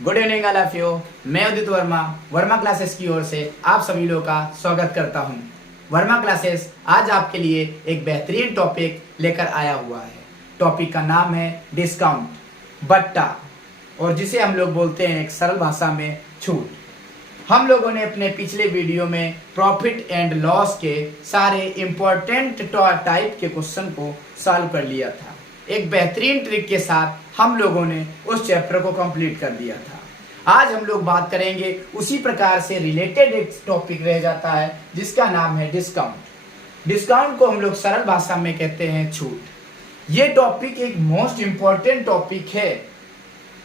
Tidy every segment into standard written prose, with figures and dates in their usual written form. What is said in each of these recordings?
Good evening all of you. मैं उदित Verma Verma classes की ओर से आप सभी लोगों का स्वागत करता हूं। वर्मा क्लासेस आज आपके लिए एक बेहतरीन टॉपिक लेकर आया हुआ है। टॉपिक का नाम है डिस्काउंट, बट्टा, और जिसे हम लोग बोलते हैं एक सरल भाषा में छूट। हम लोगों ने अपने पिछले वीडियो में प्रॉफिट एंड लॉस के सारे इंपॉर्टेंट टाइप के क्वेश्चन को सॉल्व कर लिया था। एक बेहतरीन ट्रिक के साथ हम लोगों ने उस चैप्टर को कंप्लीट कर दिया था। आज हम लोग बात करेंगे उसी प्रकार से रिलेटेड एक टॉपिक रह जाता है जिसका नाम है डिस्काउंट। डिस्काउंट को हम लोग सरल भाषा में कहते हैं छूट। ये टॉपिक एक मोस्ट इंपॉर्टेंट टॉपिक है।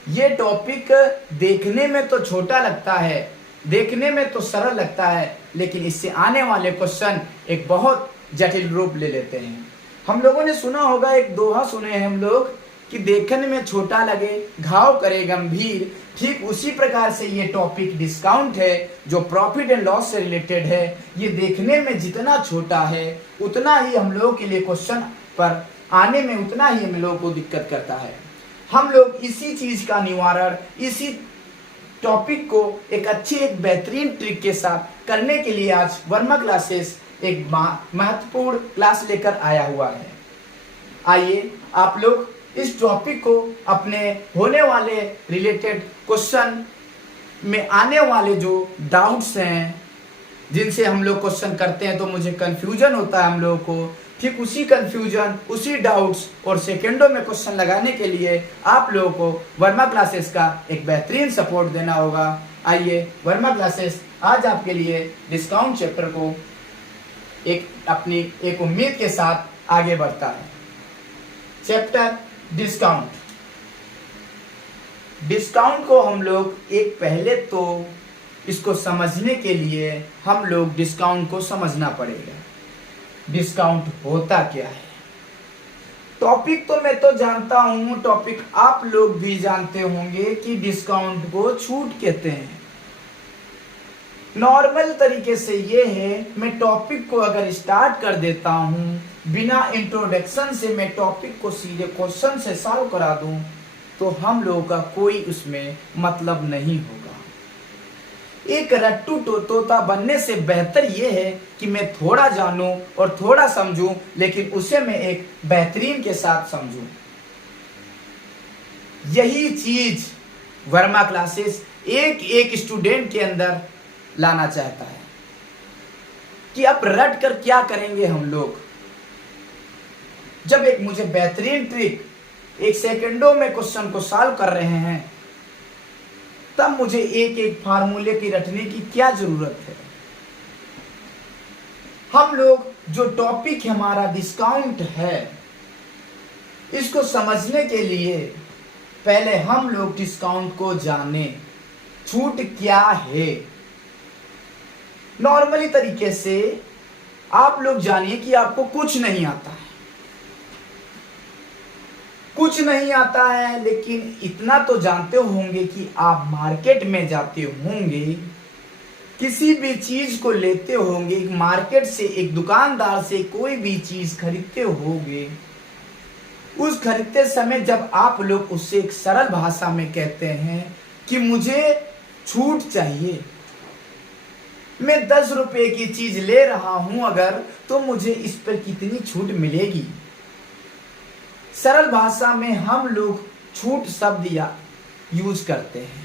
ये टॉपिक देखने में तो छोटा लगता है, देखने में तो सरल लगता है, लेकिन इससे आने वाले क्वेश्चन एक बहुत जटिल रूप ले लेते हैं। हम लोगों ने सुना होगा, एक दोहा सुने हैं हम लोग कि देखने में छोटा लगे घाव करे गंभीर। ठीक उसी प्रकार से ये टॉपिक डिस्काउंट है जो प्रॉफिट एंड लॉस से रिलेटेड है। ये देखने में जितना छोटा है उतना ही हम लोगों के लिए क्वेश्चन पर आने में उतना ही हम लोगों को दिक्कत करता है। हम लोग इसी चीज का निवारण, इसी टॉपिक को एक बेहतरीन ट्रिक के साथ करने के लिए आज वर्मा क्लासेस एक महत्वपूर्ण क्लास लेकर आया हुआ है। आइए आप लोग इस टॉपिक को अपने होने वाले रिलेटेड क्वेश्चन में आने वाले जो डाउट्स हैं, जिनसे हम लोग क्वेश्चन करते हैं तो मुझे कंफ्यूजन होता है हम लोगों को, ठीक उसी कंफ्यूजन, उसी डाउट्स और सेकंडों में क्वेश्चन लगाने के लिए आप लोगों को वर्मा क्लासेस का एक बेहतरीन सपोर्ट देना होगा। आइए वर्मा क्लासेस आज आपके लिए डिस्काउंट चैप्टर को अपनी एक उम्मीद के साथ आगे बढ़ता है। Chapter discount. डिस्काउंट को हम लोग एक पहले तो इसको समझने के लिए हम लोग डिस्काउंट को समझना पड़ेगा। डिस्काउंट होता क्या है? टॉपिक तो मैं तो जानता हूं, टॉपिक आप लोग भी जानते होंगे कि डिस्काउंट को छूट कहते हैं। नॉर्मल तरीके से ये है, मैं टॉपिक को अगर स्टार्ट कर देता हूं बिना इंट्रोडक्शन से, मैं टॉपिक को सीधे क्वेश्चन से सॉल्व करा दूं तो हम लोगों का कोई उसमें मतलब नहीं होगा। एक रट्टू तोता बनने से बेहतर यह है कि मैं थोड़ा जानूं और थोड़ा समझूं, लेकिन उसे मैं एक बेहतरीन के साथ समझूं। यही चीज वर्मा क्लासेस एक स्टूडेंट के अंदर लाना चाहता है कि अब रट कर क्या करेंगे हम लोग। जब एक मुझे बेहतरीन ट्रिक एक सेकंडों में क्वेश्चन को सॉल्व कर रहे हैं, तब मुझे एक फार्मूले की रटने की क्या जरूरत है। हम लोग जो टॉपिक हमारा डिस्काउंट है, इसको समझने के लिए पहले हम लोग डिस्काउंट को जाने, छूट क्या है। नॉर्मली तरीके से आप लोग जानिए कि आपको कुछ नहीं आता है, कुछ नहीं आता है, लेकिन इतना तो जानते होंगे कि आप मार्केट में जाते होंगे, किसी भी चीज को लेते होंगे, एक मार्केट से, एक दुकानदार से कोई भी चीज खरीदते होंगे। उस खरीदते समय जब आप लोग उससे एक सरल भाषा में कहते हैं कि मुझे छूट चाहिए, मैं 10 रुपए की चीज ले रहा हूं अगर, तो मुझे इस पर कितनी छूट मिलेगी। सरल भाषा में हम लोग छूट शब्द यूज करते हैं।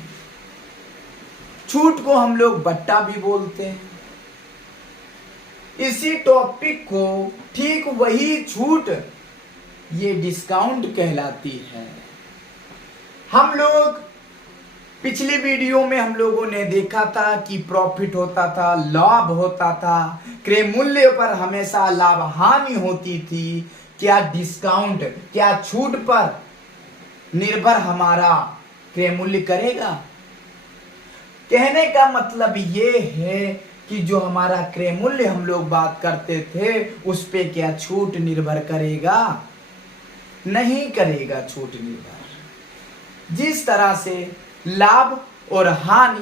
छूट को हम लोग बट्टा भी बोलते हैं। इसी टॉपिक को ठीक वही छूट ये डिस्काउंट कहलाती है। हम लोग पिछली वीडियो में हम लोगों ने देखा था कि प्रॉफिट होता था, लाभ होता था, क्रय मूल्य पर हमेशा लाभ हानि होती थी। क्या डिस्काउंट, क्या छूट पर निर्भर हमारा क्रय मूल्य करेगा? कहने का मतलब ये है कि जो हमारा क्रय मूल्य हम लोग बात करते थे, उस पे क्या छूट निर्भर करेगा? नहीं करेगा छूट निर्भर। जिस तरह से लाभ और हानि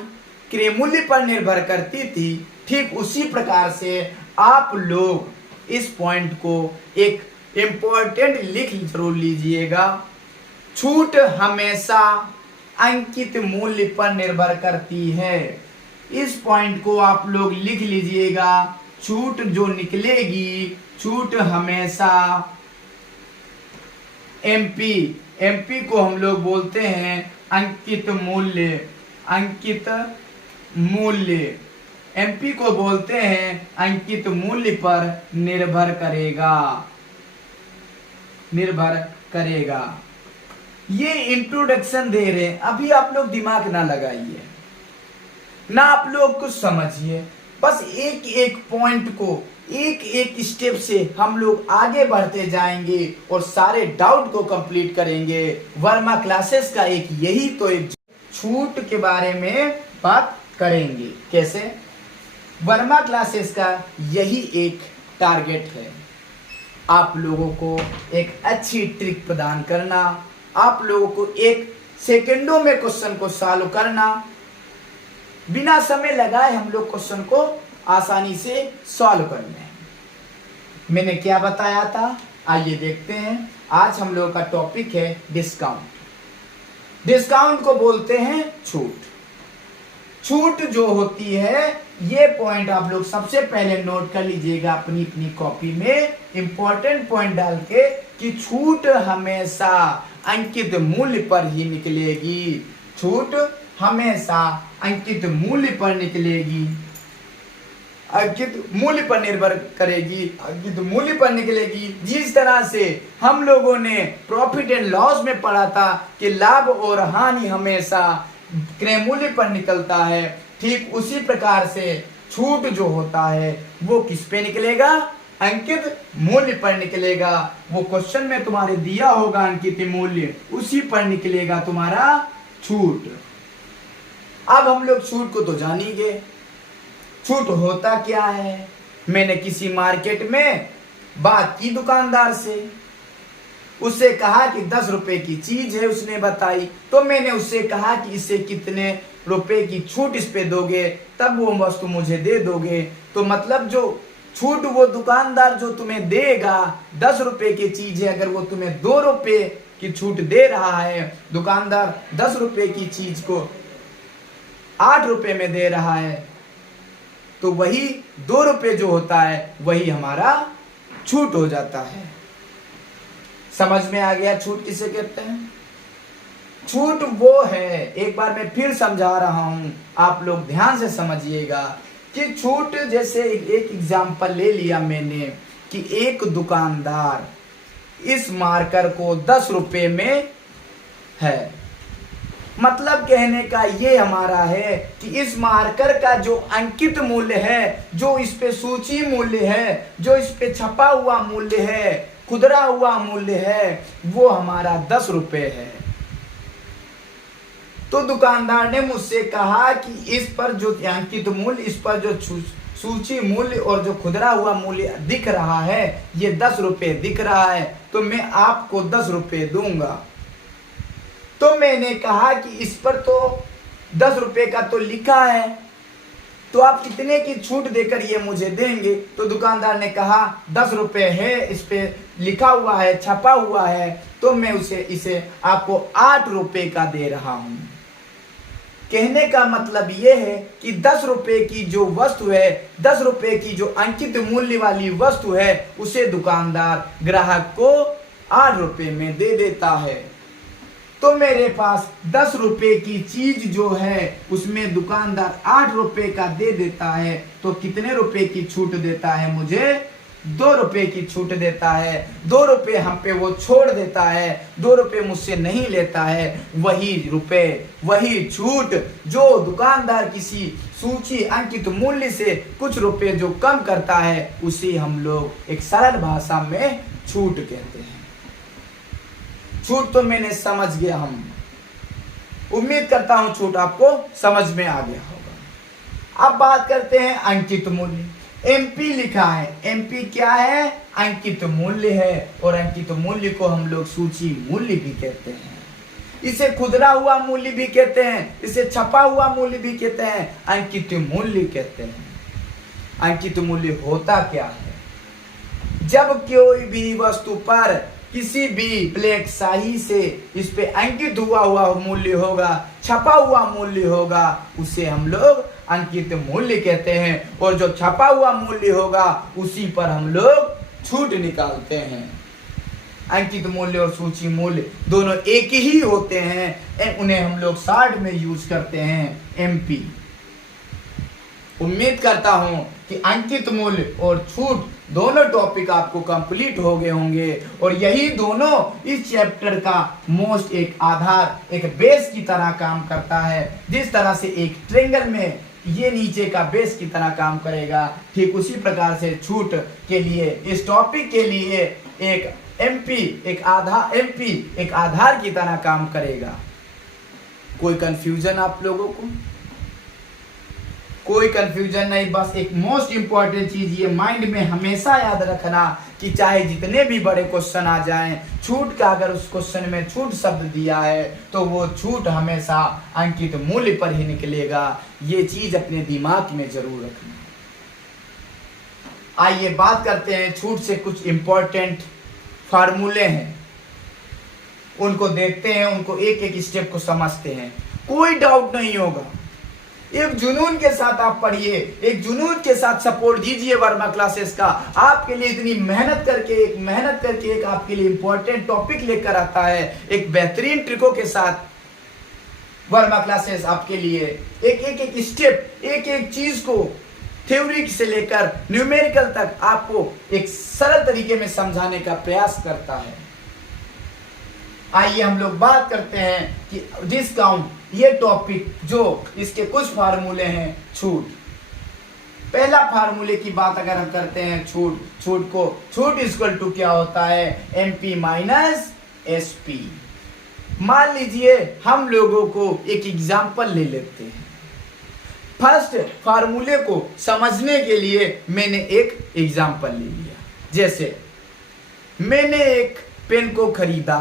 क्रय मूल्य पर निर्भर करती थी, ठीक उसी प्रकार से आप लोग इस पॉइंट को एक इंपॉर्टेंट लिख जरूर लीजिएगा। छूट हमेशा अंकित मूल्य पर निर्भर करती है। इस पॉइंट को आप लोग लिख लीजिएगा। छूट जो निकलेगी, छूट हमेशा एमपी को हम लोग बोलते हैं अंकित मूल्य। अंकित मूल्य एमपी को बोलते हैं अंकित मूल्य पर निर्भर करेगा। ये इंट्रोडक्शन दे रहे हैं, अभी आप लोग दिमाग ना लगाइए, ना आप लोग कुछ समझिए, बस एक एक पॉइंट को एक एक स्टेप से हम लोग आगे बढ़ते जाएंगे और सारे डाउट को कंप्लीट करेंगे। वर्मा क्लासेस का एक यही तो एक छूट के बारे में बात करेंगे। कैसे? वर्मा क्लासेस का यही एक टारगेट है, आप लोगों को एक अच्छी ट्रिक प्रदान करना, आप लोगों को एक सेकंडों में क्वेश्चन को सॉल्व करना, बिना समय लगाए हम लोग क्वेश्चन को आसानी से सॉल्व करने हैं। मैंने क्या बताया था, आइए देखते हैं। आज हम लोगों का टॉपिक है डिस्काउंट। डिस्काउंट को बोलते हैं छूट। छूट जो होती है, ये पॉइंट आप लोग सबसे पहले नोट कर लीजिएगा अपनी अपनी कॉपी में, इंपॉर्टेंट पॉइंट डाल के, कि छूट हमेशा अंकित मूल्य पर ही निकलेगी। छूट हमेशा अंकित मूल्य पर निकलेगी, अंकित मूल्य पर निर्भर करेगी, अंकित मूल्य पर निकलेगी। जिस तरह से हम लोगों ने प्रॉफिट एंड लॉस में पढ़ा था कि लाभ और हानि हमेशा क्रय मूल्य पर निकलता है, ठीक उसी प्रकार से छूट जो होता है वो किस पे निकलेगा? अंकित मूल्य पर निकलेगा। वो क्वेश्चन में तुम्हारे दिया होगा अंकित मूल्य, उसी पर निकलेगा तुम्हारा छूट। अब हम लोग छूट को तो जान ही गए। छूट होता क्या है? मैंने किसी मार्केट में बात की दुकानदार से, उससे कहा कि 10 रुपए की चीज है, उसने बताई, तो मैंने उससे कहा कि इससे कितने रुपए की छूट इस पे दोगे, तब वो वस्तु मुझे दे दोगे। तो मतलब जो छूट वो दुकानदार जो तुम्हें देगा, 10 रुपए की चीज है, अगर वो तुम्हें 2 रुपए की छूट दे रहा है, दुकानदार 10 रुपए की चीज को 8 रुपए में दे रहा है, तो वही 2 रुपए जो होता है वही हमारा छूट हो जाता है। समझ में आ गया छूट किसे कहते हैं? छूट वो है, एक बार मैं फिर समझा रहा हूं, आप लोग ध्यान से समझिएगा कि छूट, जैसे एक एग्जांपल ले लिया मैंने कि एक दुकानदार इस मार्कर को 10 रुपए में है, मतलब कहने का ये हमारा है कि इस मार्कर का जो अंकित मूल्य है, जो इस पे सूची मूल्य है, जो इस पे छपा हुआ मूल्य है, खुदरा हुआ मूल्य है, वो हमारा 10 रुपए है। तो दुकानदार ने मुझसे कहा कि इस पर जो अंकित मूल्य, इस पर जो सूची मूल्य और जो खुदरा हुआ मूल्य दिख रहा है, ये 10 रुपए दिख रहा है, तो मैं आपको 10 रुपए दूंगा। तो मैंने कहा कि इस पर तो 10 रुपए का तो लिखा है, तो आप कितने की छूट देकर ये मुझे देंगे? तो दुकानदार ने कहा 10 रुपए है, इस पे लिखा हुआ है, छपा हुआ है, तो मैं इसे आपको 8 रुपए का दे रहा हूं। कहने का मतलब ये है कि 10 रुपए की जो वस्तु है, 10 रुपए की जो अंकित मूल्य वाली वस्तु है, उसे दुकानदार ग्राहक को 8 रुपए में दे देता है। तो मेरे पास 10 रुपए की चीज जो है उसमें दुकानदार 8 रुपए का दे देता है, तो कितने रुपए की छूट देता है मुझे? 2 रुपए की छूट देता है। 2 रुपए हम पे वो छोड़ देता है, 2 रुपए मुझसे नहीं लेता है। वही रुपए, वही छूट जो दुकानदार किसी सूची अंकित मूल्य से कुछ रुपए जो कम करता है, उसे हम लोग एक सरल भाषा में छूट कहते हैं। छूट तो मैंने समझ गया, हम उम्मीद करता हूं छूट आपको समझ में आ गया होगा। अब बात करते हैं अंकित मूल्य। एमपी लिखा है, एमपी क्या है? अंकित मूल्य है, और अंकित मूल्य को हम लोग सूची मूल्य भी कहते हैं, इसे खुदरा हुआ मूल्य भी कहते हैं, इसे छपा हुआ मूल्य भी कहते हैं, अंकित मूल्य कहते हैं। अंकित मूल्य होता क्या है? जब कोई भी वस्तु पर किसी भी ब्लैक शाही से इस पे अंकित हुआ मूल्य होगा, छपा हुआ मूल्य होगा, उसे हम लोग अंकित मूल्य कहते हैं। और जो छपा हुआ मूल्य होगा उसी पर हम लोग छूट निकालते हैं। अंकित मूल्य और सूची मूल्य दोनों एक ही होते हैं, उन्हें हम लोग शार्ट में यूज करते हैं एमपी। उम्मीद करता हूं कि अंकित मूल्य और छूट दोनों टॉपिक आपको कंप्लीट हो गए होंगे, और यही दोनों इस चैप्टर का मोस्ट एक आधार, एक बेस की तरह काम करता है। जिस तरह से एक ट्रेंगल में ये नीचे का बेस की तरह काम करेगा, ठीक उसी प्रकार से छूट के लिए, इस टॉपिक के लिए एक एमपी एक आधार की तरह काम करेगा। कोई कंफ्यूजन आप लोगों को? कोई कंफ्यूजन नहीं। बस एक मोस्ट इंपॉर्टेंट चीज ये माइंड में हमेशा याद रखना कि चाहे जितने भी बड़े क्वेश्चन आ जाएं, छूट का अगर उस क्वेश्चन में छूट शब्द दिया है तो वो छूट हमेशा अंकित मूल्य पर ही निकलेगा। ये चीज अपने दिमाग में जरूर रखना। आइए बात करते हैं छूट से कुछ इंपॉर्टेंट फार्मूले हैं, उनको देखते हैं, उनको एक एक स्टेप को समझते हैं। कोई डाउट नहीं होगा, एक जुनून के साथ आप पढ़िए, एक जुनून के साथ सपोर्ट दीजिए वर्मा क्लासेस का। आपके लिए इतनी मेहनत करके एक आपके लिए इंपॉर्टेंट टॉपिक लेकर आता है, एक बेहतरीन ट्रिकों के साथ वर्मा क्लासेस आपके लिए एक स्टेप, एक चीज को थ्योरी से लेकर न्यूमेरिकल तक आपको एक सरल तरीके में समझाने का प्रयास करता है। आइए हम लोग बात करते हैं कि डिस्काउंट, ये टॉपिक जो इसके कुछ फार्मूले हैं छूट। पहला फार्मूले की बात अगर हम करते हैं छूट इक्वल टू क्या होता है? MP minus SP. मान लीजिए हम लोगों को एक एग्जांपल ले लेते हैं। फर्स्ट फार्मूले को समझने के लिए मैंने एक एग्जांपल ले लिया। जैसे मैंने एक पेन को खरीदा,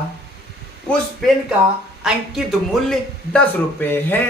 उस पेन का अंकित मूल्य 10 रुपए है।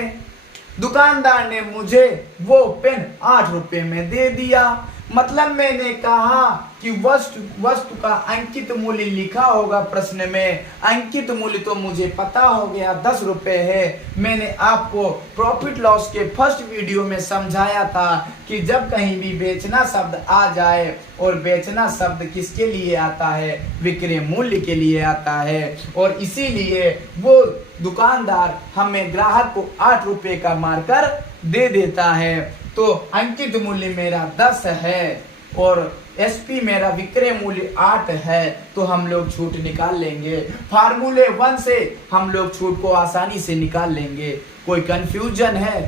दुकानदार ने मुझे वो पेन 8 रुपए में दे दिया। मतलब मैंने कहा कि वस्तु का अंकित मूल्य लिखा होगा प्रश्न में, अंकित मूल्य तो मुझे पता हो गया 10 रुपए है। मैंने आपको प्रॉफिट लॉस के फर्स्ट वीडियो में समझाया था कि जब कहीं भी बेचना शब्द आ जाए, और बेचना शब्द किसके लिए आता है? विक्रय मूल्य के लिए आता है, और इसीलिए वो दुकानदार हमें ग्राहक को 8 रुपए का मार्कर दे देता है। तो अंकित मूल्य मेरा 10 है और एसपी मेरा विक्रय मूल्य 8 है, तो हम लोग छूट निकाल लेंगे। फार्मूले 1 से हम लोग छूट को आसानी से निकाल लेंगे। कोई कंफ्यूजन है?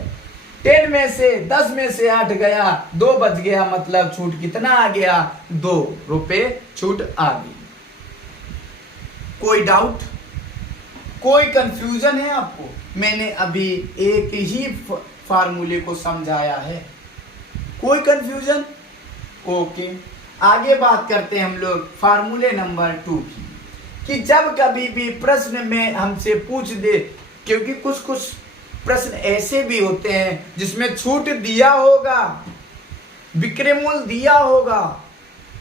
10 में से 10 में से 8 गया, 2 बच गया, मतलब छूट कितना आ गया? 2 रुपए छूट आ गई। कोई डाउट, कोई कंफ्यूजन है आपको? मैंने अभी एक ही फार्मूले को समझाया है। कोई कंफ्यूजन? ओके, आगे बात करते हैं हम लोग फार्मूले नंबर 2 की, कि जब कभी भी प्रश्न में हमसे पूछ दे, क्योंकि कुछ प्रश्न ऐसे भी होते हैं जिसमें छूट दिया होगा, विक्रय मूल्य दिया होगा,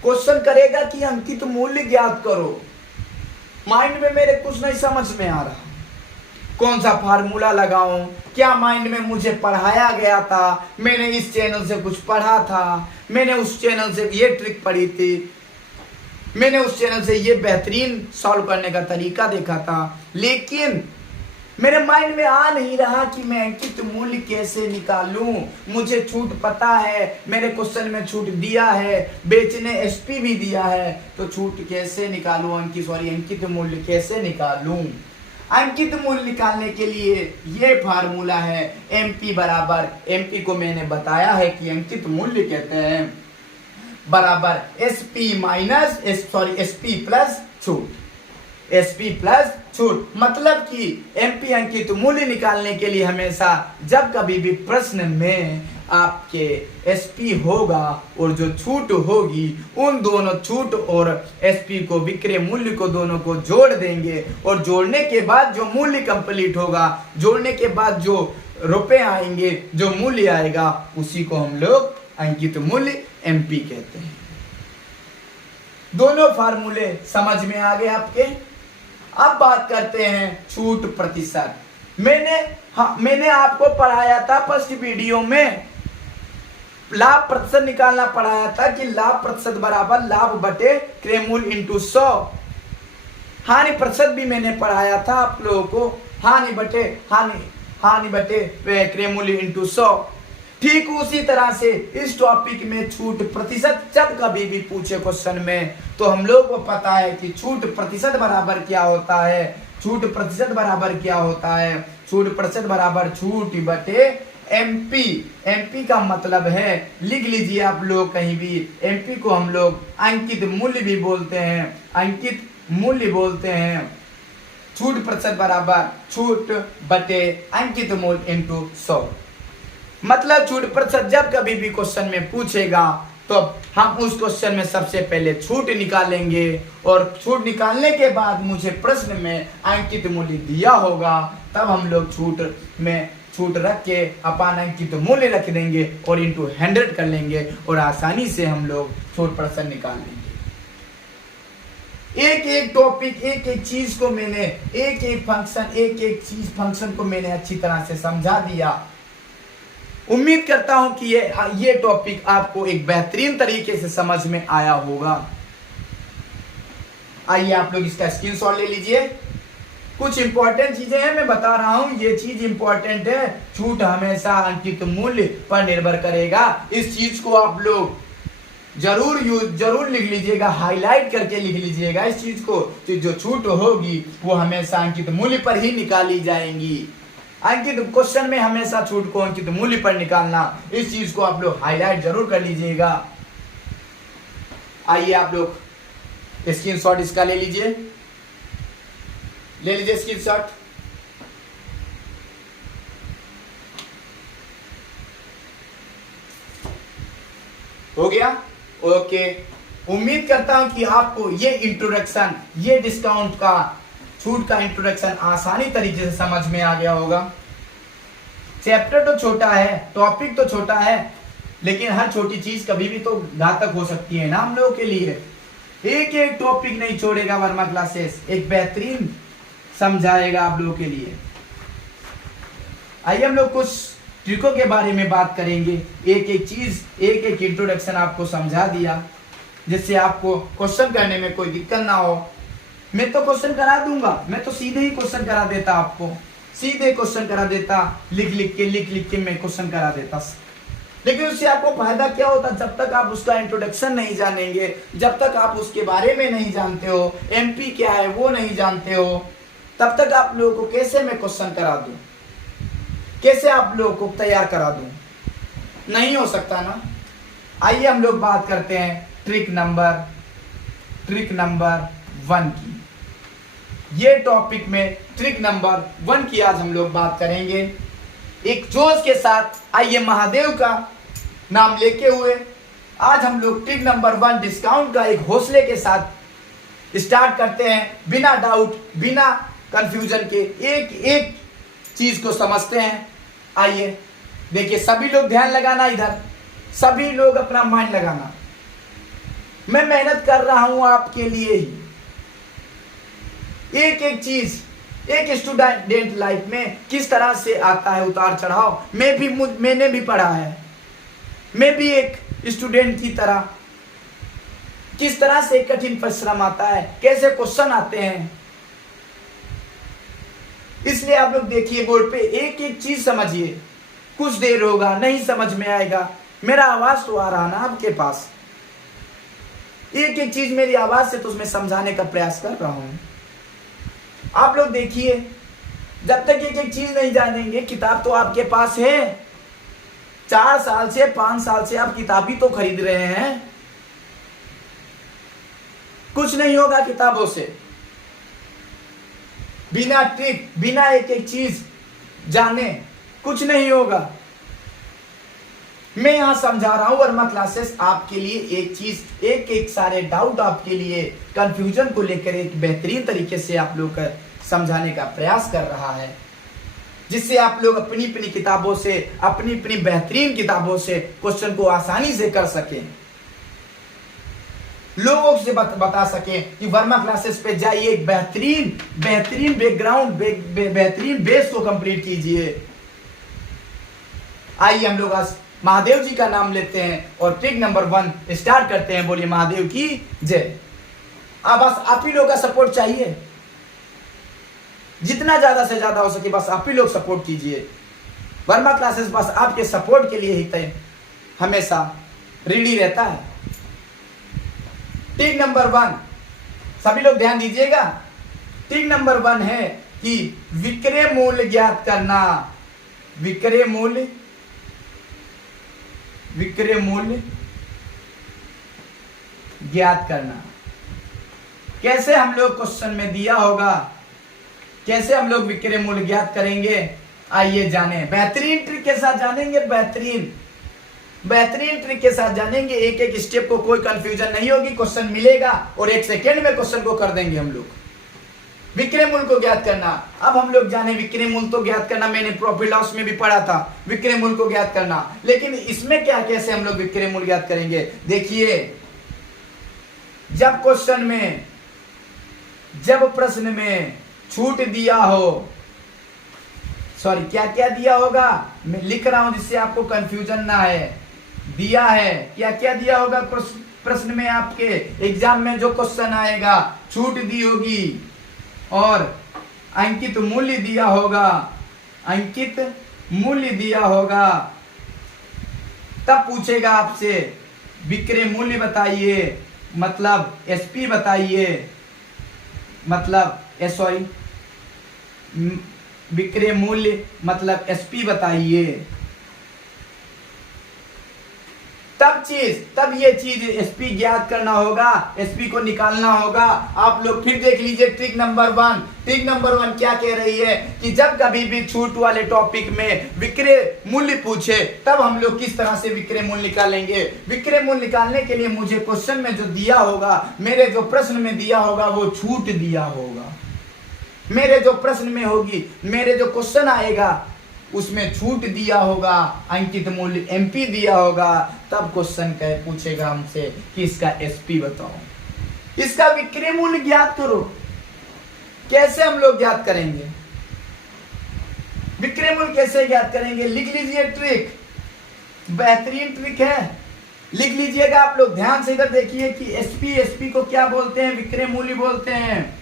क्वेश्चन करेगा कि अंकित मूल्य ज्ञात करो। माइंड में मेरे कुछ नहीं समझ में आ रहा, कौन सा फार्मूला लगाऊं? क्या माइंड में मुझे पढ़ाया गया था? मैंने इस चैनल से कुछ पढ़ा था, मैंने उस चैनल से ये ट्रिक पढ़ी थी, मैंने उस चैनल से ये बेहतरीन सॉल्व करने का तरीका देखा था, लेकिन मेरे माइंड में आ नहीं रहा कि मैं अंकित मूल्य कैसे निकालूं। मुझे छूट पता है, मेरे क्वेश्चन में छूट दिया है, बेचने एसपी भी दिया है, तो छूट कैसे निकालूं? अंकित मूल्य कैसे निकालूं? अंकित मूल्य निकालने के लिए ये फार्मूला है एमपी बराबर, एमपी को मैंने बताया है कि अंकित मूल्य कहते हैं, बराबर एसपी माइनस एसपी प्लस छूट, एसपी प्लस छूट। मतलब कि एमपी अंकित मूल्य निकालने के लिए हमेशा जब कभी भी प्रश्न में आपके एसपी होगा और जो छूट होगी, उन दोनों छूट और एसपी को, विक्रय मूल्य को, दोनों को जोड़ देंगे, और जोड़ने के बाद जो मूल्य कंप्लीट होगा, जोड़ने के बाद जो रुपए आएंगे, जो मूल्य आएगा, उसी को हम लोग अंकित मूल्य एमपी कहते हैं। दोनों फार्मूले समझ में आ गए आपके। अब बात करते हैं छूट प्रतिशत। मैंने आपको पढ़ाया था फर्स्ट वीडियो में, लाभ प्रतिशत निकालना पढ़ाया था कि लाभ प्रतिशत बराबर लाभ बटे क्रय मूल्य इंटू 100। हानि प्रतिशत भी मैंने पढ़ाया था आप लोगों को, हानि बटे क्रय मूल्य इंटू 100। ठीक उसी तरह से इस टॉपिक में छूट प्रतिशत जब कभी भी पूछे क्वेश्चन में तो हम लोग को पता है कि छूट प्रतिशत बराबर क्या होता है। छूट प्रतिशत बराबर क्या होता है? छूट प्रतिशत बराबर छूट बटे एमपी। एमपी का मतलब है, लिख लीजिए आप लोग कहीं भी, एमपी को हम लोग अंकित मूल्य भी बोलते हैं, अंकित मूल्य बोलते हैं। छूट प्रतिशत बराबर छूट बटे अंकित मूल्य इंटू 100। मतलब छूट प्रतिशत जब कभी भी क्वेश्चन में पूछेगा तो हम उस क्वेश्चन में सबसे पहले छूट निकालेंगे और छूट निकालने के बाद मुझे प्रश्न में अंकित मूल्य दिया होगा, तब हम लोग छूट रख के अपान अंकित मूल्य रख देंगे और इंटू 100 कर लेंगे और आसानी से हम लोग छूट प्रतिशत निकाल लेंगे। एक एक टॉपिक, एक एक चीज को मैंने, एक एक फंक्शन को मैंने अच्छी तरह से समझा दिया। उम्मीद करता हूं कि ये टॉपिक आपको एक बेहतरीन तरीके से समझ में आया होगा। आइए आप लोग इसका स्क्रीनशॉट ले लीजिए। कुछ इंपॉर्टेंट चीजें हैं, मैं बता रहा हूं, ये चीज इंपॉर्टेंट है। छूट हमेशा अंकित मूल्य पर निर्भर करेगा। इस चीज को आप लोग जरूर लिख लीजिएगा, हाईलाइट करके लिख लीजिएगा इस चीज को। तो जो छूट होगी वो हमेशा अंकित मूल्य पर ही निकाली जाएंगी। अंकित क्वेश्चन में हमेशा छूट को अंकित मूल्य पर निकालना, इस चीज को आप लोग हाईलाइट जरूर कर लीजिएगा। आइए आप लोग स्क्रीनशॉट इसका ले लीजिए स्क्रीनशॉट। हो गया? ओके। उम्मीद करता हूं कि आपको ये इंट्रोडक्शन, ये डिस्काउंट का, छूट का इंट्रोडक्शन आसानी तरीके से समझ में आ गया होगा। चैप्टर तो छोटा है, टॉपिक तो छोटा है, लेकिन हर छोटी चीज कभी भी तो घातक हो सकती है ना हम लोगों के लिए। एक एक टॉपिक नहीं छोड़ेगा वर्मा क्लासेस, एक बेहतरीन समझाएगा आप लोगों के लिए। आइए हम लोग कुछ ट्रिकों के बारे में बात करेंगे। एक एक चीज, एक एक इंट्रोडक्शन आपको समझा दिया, जिससे आपको क्वेश्चन करने में कोई दिक्कत ना हो। मैं तो क्वेश्चन करा दूंगा, मैं तो सीधे ही क्वेश्चन करा देता, आपको सीधे क्वेश्चन करा देता, लिख लिख के मैं क्वेश्चन करा देता। लेकिन उससे आपको फायदा क्या होता? जब तक आप उसका इंट्रोडक्शन नहीं जानेंगे, जब तक आप उसके बारे में नहीं जानते हो, एमपी क्या है वो नहीं जानते हो, तब तक आप लोगों को कैसे मैं क्वेश्चन करा दूं, कैसे आप लोगों को तैयार करा दूं? नहीं हो सकता ना। आइए हम लोग बात करते हैं ट्रिक नंबर 1 की। ये टॉपिक में ट्रिक नंबर 1 की आज हम लोग बात करेंगे। एक जोश के साथ आइए महादेव का नाम लेके हुए आज हम लोग ट्रिक नंबर 1 डिस्काउंट का एक हौसले के साथ स्टार्ट करते हैं। बिना डाउट, बिना कंफ्यूजन के एक एक चीज को समझते हैं। आइए देखिए, सभी लोग ध्यान लगाना, इधर सभी लोग अपना माइंड लगाना। मैं मेहनत कर रहा हूं आपके लिए ही। एक एक चीज, एक स्टूडेंट लाइफ में किस तरह से आता है उतार चढ़ाव, मैंने भी पढ़ा है। मैं भी एक स्टूडेंट की तरह किस तरह से कठिन परिश्रम आता है, कैसे क्वेश्चन आते हैं। इसलिए आप लोग देखिए बोर्ड पे, एक एक चीज समझिए। कुछ देर होगा, नहीं समझ में आएगा, मेरा आवाज तो आ रहा ना आपके पास। एक एक चीज मेरी आवाज से तो उसमें समझाने का प्रयास कर रहा हूं। आप लोग देखिए, जब तक एक एक चीज नहीं जानेंगे, किताब तो आपके पास है। 4 साल से 5 साल से आप किताब ही तो खरीद रहे हैं। कुछ नहीं होगा किताबों से। बिना ट्रिक, बिना एक एक चीज जाने कुछ नहीं होगा। मैं यहां समझा रहा हूं वर्मा क्लासेस आपके लिए एक चीज, एक एक सारे डाउट आपके लिए, कंफ्यूजन को लेकर एक बेहतरीन तरीके से आप लोग समझाने का प्रयास कर रहा है, जिससे आप लोग अपनी अपनी किताबों से, अपनी अपनी बेहतरीन किताबों से क्वेश्चन को आसानी से कर सकें। लोगों से बता सके कि वर्मा क्लासेस पे जाइए, एक बेहतरीन बैकग्राउंड बेहतरीन बेस को कंप्लीट कीजिए। आइए हम लोग आज महादेव जी का नाम लेते हैं और ट्रिक नंबर 1 स्टार्ट करते हैं। बोलिए महादेव की जय। अब बस आप ही लोग का सपोर्ट चाहिए, जितना ज्यादा से ज्यादा हो सके बस आप ही लोग सपोर्ट कीजिए। वर्मा क्लासेस बस आपके सपोर्ट के लिए ही तय हमेशा रेडी रहता है। ट्रिक नंबर 1 सभी लोग ध्यान दीजिएगा। ट्रिक नंबर 1 है कि विक्रय मूल्य ज्ञात करना। विक्रय मूल्य ज्ञात करना। कैसे हम लोग क्वेश्चन में दिया होगा, कैसे हम लोग विक्रय मूल्य ज्ञात करेंगे, आइए जाने। बेहतरीन ट्रिक के साथ जानेंगे, बेहतरीन ट्रिक के साथ जानेंगे। एक एक स्टेप को कोई कंफ्यूजन नहीं होगी। क्वेश्चन मिलेगा और 1 सेकेंड में क्वेश्चन को कर देंगे हम लोग। विक्रय मूल्य को ज्ञात करना। अब हम लोग जाने विक्रय मूल्य तो ज्ञात करना, मैंने प्रॉफिट लॉस में भी पढ़ा था विक्रय मूल्य को ज्ञात करना। लेकिन इसमें क्या, कैसे हम लोग विक्रय मूल्य ज्ञात करेंगे? देखिए, जब प्रश्न में छूट दिया हो, सॉरी क्या क्या दिया होगा, मैं लिख रहा हूं जिससे आपको कंफ्यूजन ना है। दिया है, क्या क्या दिया होगा प्रश्न में, आपके एग्जाम में जो क्वेश्चन आएगा, छूट दी होगी और अंकित मूल्य दिया होगा। तब पूछेगा आपसे विक्रय मूल्य बताइए, मतलब एसपी बताइए, मतलब विक्रय मूल्य मतलब एसपी बताइए। तब ये चीज एसपी ज्ञात करना होगा, एसपी को निकालना होगा। आप लोग फिर देख लीजिए ट्रिक नंबर 1। ट्रिक नंबर 1 क्या कह रही है कि जब कभी भी छूट वाले टॉपिक में विक्रय मूल्य पूछे, तब हम लोग किस तरह से विक्रय मूल्य निकालेंगे। विक्रय मूल्य निकालने के लिए मुझे क्वेश्चन में जो दिया होगा, मेरे जो प्रश्न में दिया होगा, वो छूट दिया होगा। मेरे जो प्रश्न में होगी, मेरे जो क्वेश्चन आएगा उसमें छूट दिया होगा, अंकित मूल्य एमपी दिया होगा। तब क्वेश्चन पूछेगा हमसे कि इसका एसपी बताओ, इसका विक्रय मूल्य ज्ञात करो। कैसे हम लोग ज्ञात करेंगे विक्रय मूल्य, कैसे ज्ञात करेंगे? लिख लीजिए ट्रिक, बेहतरीन ट्रिक है, लिख लीजिएगा आप लोग। ध्यान से इधर देखिए कि एसपी को क्या बोलते हैं, विक्रय मूल्य बोलते हैं,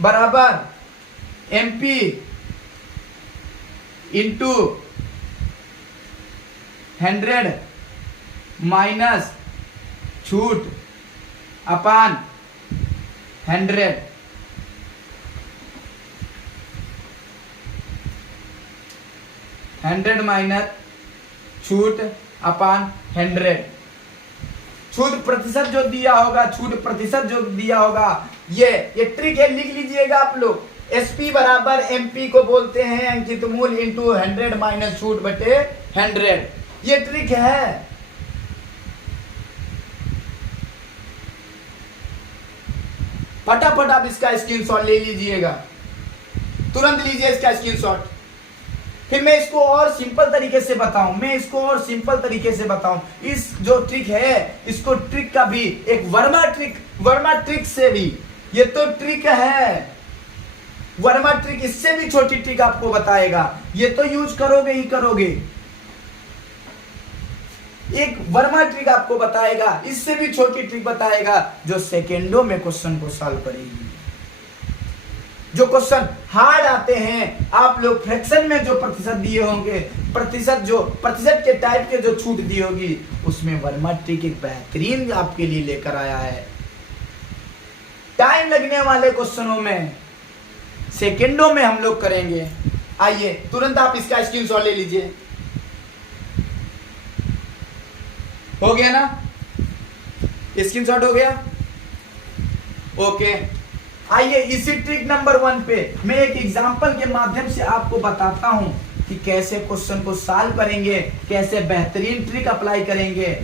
बराबर एमपी इंटू 100 माइनस छूट अपान 100। माइनस छूट अपान 100। छूट प्रतिशत जो दिया होगा, ये ट्रिक है, लिख लीजिएगा आप लोग। एसपी बराबर एमपी को बोलते हैं अंकित मूल्य इंटू 100 माइनस छूट बटे 100। ये ट्रिक है। फटाफट आप इसका स्क्रीनशॉट ले लीजिएगा, तुरंत लीजिए इसका स्क्रीनशॉट। फिर मैं इसको और सिंपल तरीके से बताऊं, इस जो ट्रिक है, इसको ट्रिक का भी एक वर्मा ट्रिक से भी, ये तो ट्रिक है वर्मा ट्रिक, इससे भी छोटी ट्रिक आपको बताएगा। ये तो यूज करोगे ही करोगे। एक वर्मा ट्रिक आपको बताएगा, इससे भी छोटी ट्रिक बताएगा, जो सेकेंडों में क्वेश्चन को सॉल्व करेगी। जो क्वेश्चन हार्ड आते हैं, आप लोग फ्रैक्शन में जो प्रतिशत दिए होंगे, प्रतिशत के टाइप के जो छूट दी होगी, उसमें वर्मा ट्रिक एक बेहतरीन आपके लिए लेकर आया है। टाइम लगने वाले क्वेश्चनों में सेकेंडों में हम लोग करेंगे। आइए तुरंत आप इसका स्क्रीनशॉट ले लीजिए। हो गया ना, स्क्रीनशॉट हो गया, ओके। आइए इसी ट्रिक नंबर 1 पे मैं एक एग्जांपल के माध्यम से आपको बताता हूं कि कैसे क्वेश्चन को सॉल्व करेंगे, कैसे बेहतरीन ट्रिक अप्लाई करेंगे।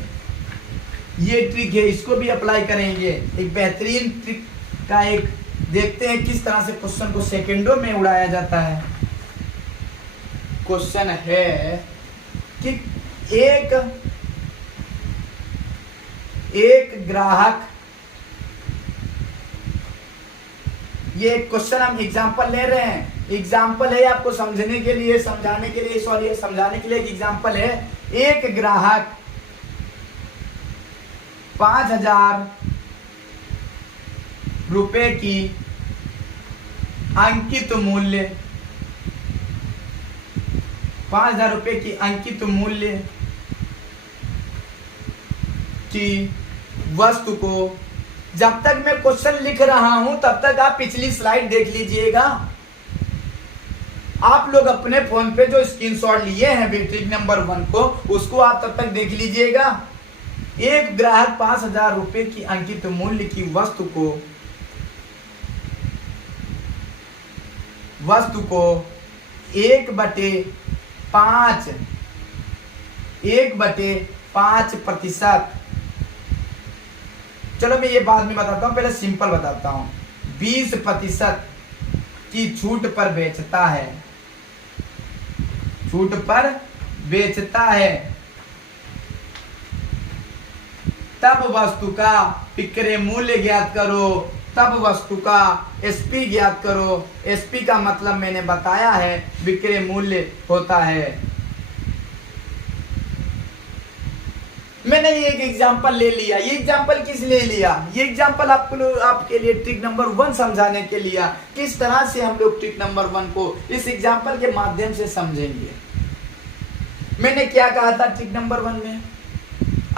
ये ट्रिक है, इसको भी अप्लाई करेंगे। एक बेहतरीन ट्रिक का एक देखते हैं किस तरह से क्वेश्चन को सेकेंडों में उड़ाया जाता है। क्वेश्चन है कि एक ग्राहक ये एक क्वेश्चन हम एग्जांपल ले रहे हैं, एग्जांपल है आपको समझने के लिए, समझाने के लिए, सॉरी समझाने के लिए एक एग्जांपल है। एक ग्राहक 5,000 रुपए की अंकित मूल्य 5,000 रुपए की अंकित मूल्य की वस्तु को, जब तक मैं क्वेश्चन लिख रहा हूं तब तक आप पिछली स्लाइड देख लीजिएगा। आप लोग अपने फोन पे जो स्क्रीनशॉट लिए हैं ट्रिक नंबर 1 को, उसको आप तब तक देख लीजिएगा। एक ग्राहक 5,000 रुपए की अंकित मूल्य की वस्तु को 1/5 चलो मैं ये बाद में बताता हूं, पहले सिंपल बताता हूं। 20% की छूट पर बेचता है, छूट पर बेचता है, तब वस्तु का विक्रय मूल्य ज्ञात करो, तब वस्तु का एसपी ज्ञात करो। एसपी का मतलब मैंने बताया है, विक्रय मूल्य होता है। मैंने ये एक एग्जांपल ले लिया। ये एग्जांपल किस लिए लिया? ये एग्जांपल आपके लिए ट्रिक नंबर 1 समझाने के लिए, किस तरह से हम लोग ट्रिक नंबर 1 को इस एग्जांपल के माध्यम से समझेंगे। मैंने क्या कहा था ट्रिक नंबर 1 में?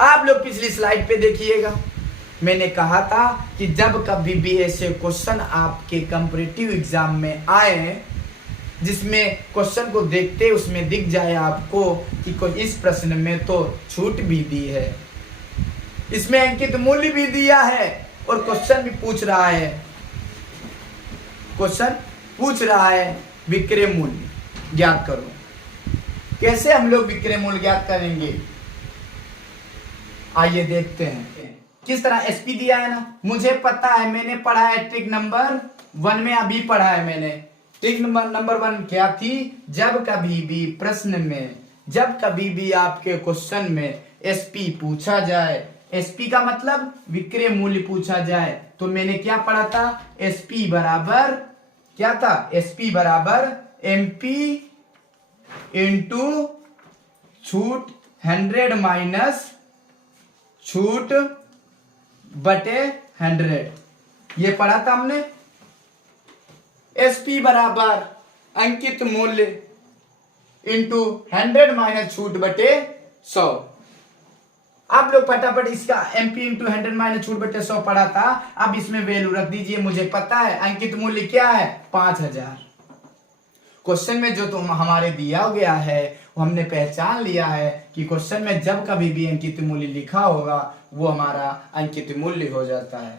आप लोग पिछली स्लाइड पे देखिएगा। मैंने कहा था कि जब कभी भी ऐसे क्वेश्चन आपके कंपैरेटिव एग्जाम में आए, जिसमें क्वेश्चन को देखते उसमें दिख जाए आपको कि कोई इस प्रश्न में तो छूट भी दी है, इसमें अंकित मूल्य भी दिया है और क्वेश्चन भी पूछ रहा है, क्वेश्चन पूछ रहा है विक्रय मूल्य ज्ञात करो। कैसे हम लोग विक्रय मूल्य ज्ञात करेंगे, आइए देखते हैं। किस तरह एसपी दिया है ना, मुझे पता है, मैंने पढ़ा है ट्रिक नंबर 1 में, अभी पढ़ा है मैंने। ट्रिक नंबर 1 क्या थी? जब कभी भी प्रश्न में, जब कभी भी आपके क्वेश्चन में एसपी पूछा जाए, एसपी का मतलब विक्रय मूल्य पूछा जाए, तो मैंने क्या पढ़ा था? एसपी बराबर क्या था? एसपी बराबर एमपी इंटू छूट 100 माइनस छूट बटे 100, ये पढ़ा था हमने। एसपी बराबर अंकित मूल्य इंटू 100 माइनस छूट बटे 100। आप लोग फटाफट इसका एमपी इंटू 100 माइनस छूट बटे 100 पढ़ा था। अब इसमें वैल्यू रख दीजिए। मुझे पता है अंकित मूल्य क्या है? 5,000। क्वेश्चन में जो तुम हमारे दिया गया है वो हमने पहचान लिया है कि क्वेश्चन में जब कभी भी अंकित मूल्य लिखा होगा वो हमारा अंकित मूल्य हो जाता है।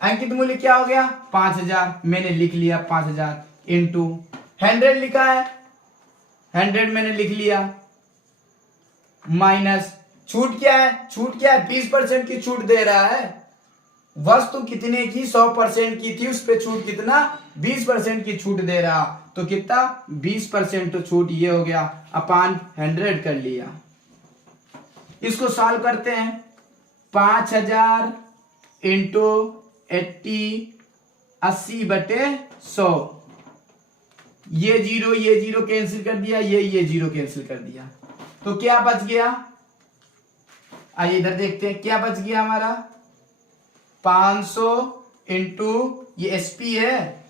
अंकित मूल्य क्या हो गया? 5,000। मैंने लिख लिया 5,000 इंटू 100 लिखा है, 100 मैंने लिख लिया, माइनस छूट क्या है? छूट क्या है? 20% की छूट दे रहा है। वस्तु कितने की? 100% की थी, उस पे छूट कितना? 20% की छूट दे रहा, तो कितना? 20% तो छूट ये हो गया, अपान 100 कर लिया। इसको सॉल्व करते हैं। 5,000 इंटू 80 बटे 100, ये जीरो कैंसिल कर दिया, ये जीरो कैंसिल कर दिया, तो क्या बच गया? आइए इधर देखते हैं क्या बच गया हमारा। 500 इंटू ये एसपी है,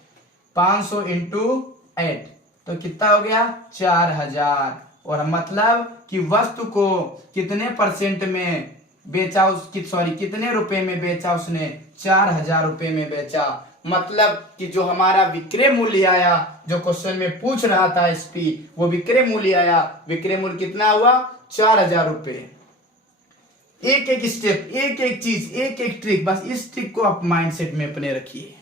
500 इंटू 8, तो कितना हो गया? 4,000। और मतलब कि वस्तु को कितने परसेंट में बेचा, कितने रुपए में बेचा उसने? 4,000 रुपए में बेचा। मतलब कि जो हमारा विक्रय मूल्य आया, जो क्वेश्चन में पूछ रहा था एसपी, वो विक्रय मूल्य आया। विक्रय मूल्य कितना हुआ? 4,000 रुपए। एक एक स्टेप, एक एक चीज, एक एक ट्रिक, बस इस ट्रिक को आप माइंडसेट में अपने रखिए।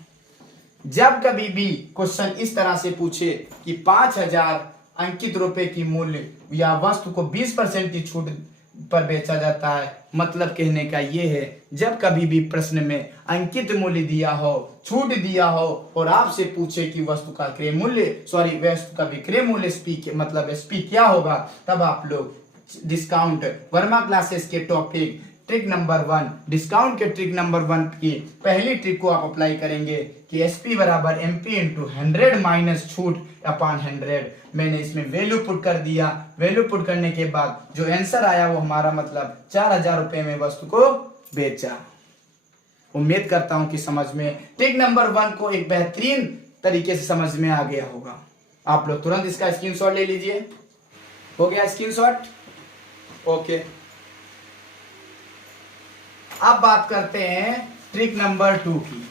जब कभी भी क्वेश्चन इस तरह से पूछे कि 5,000 अंकित रुपए की मूल्य या वस्तु को 20% की छूट पर बेचा जाता है, मतलब कहने का ये है, जब कभी भी प्रश्न में अंकित मूल्य दिया हो, छूट दिया हो और आपसे पूछे कि वस्तु का क्रय मूल्य, वस्तु का विक्रय मूल्य एसपी मतलब एसपी क्या होगा, तब आप लोग डिस्काउंट वर्मा क्लासेस के टॉपिक ट्रिक नंबर 1, डिस्काउंट के ट्रिक नंबर 1 की पहली ट्रिक को आप अप्लाई करेंगे कि एसपी बराबर एमपी इंटू 100 माइनस छूट अपॉन 100। मैंने इसमें वैल्यू पुट कर दिया। वैल्यू पुट करने के बाद जो आंसर आया वो हमारा मतलब 4000 रुपए में वस्तु को बेचा। उम्मीद करता हूं कि समझ में ट्रिक नंबर 1 को एक बेहतरीन तरीके से समझ में आ गया होगा। आप लोग तुरंत इसका स्क्रीनशॉट ले लीजिए। हो गया स्क्रीनशॉट? ओके। अब बात करते हैं ट्रिक नंबर 2 की।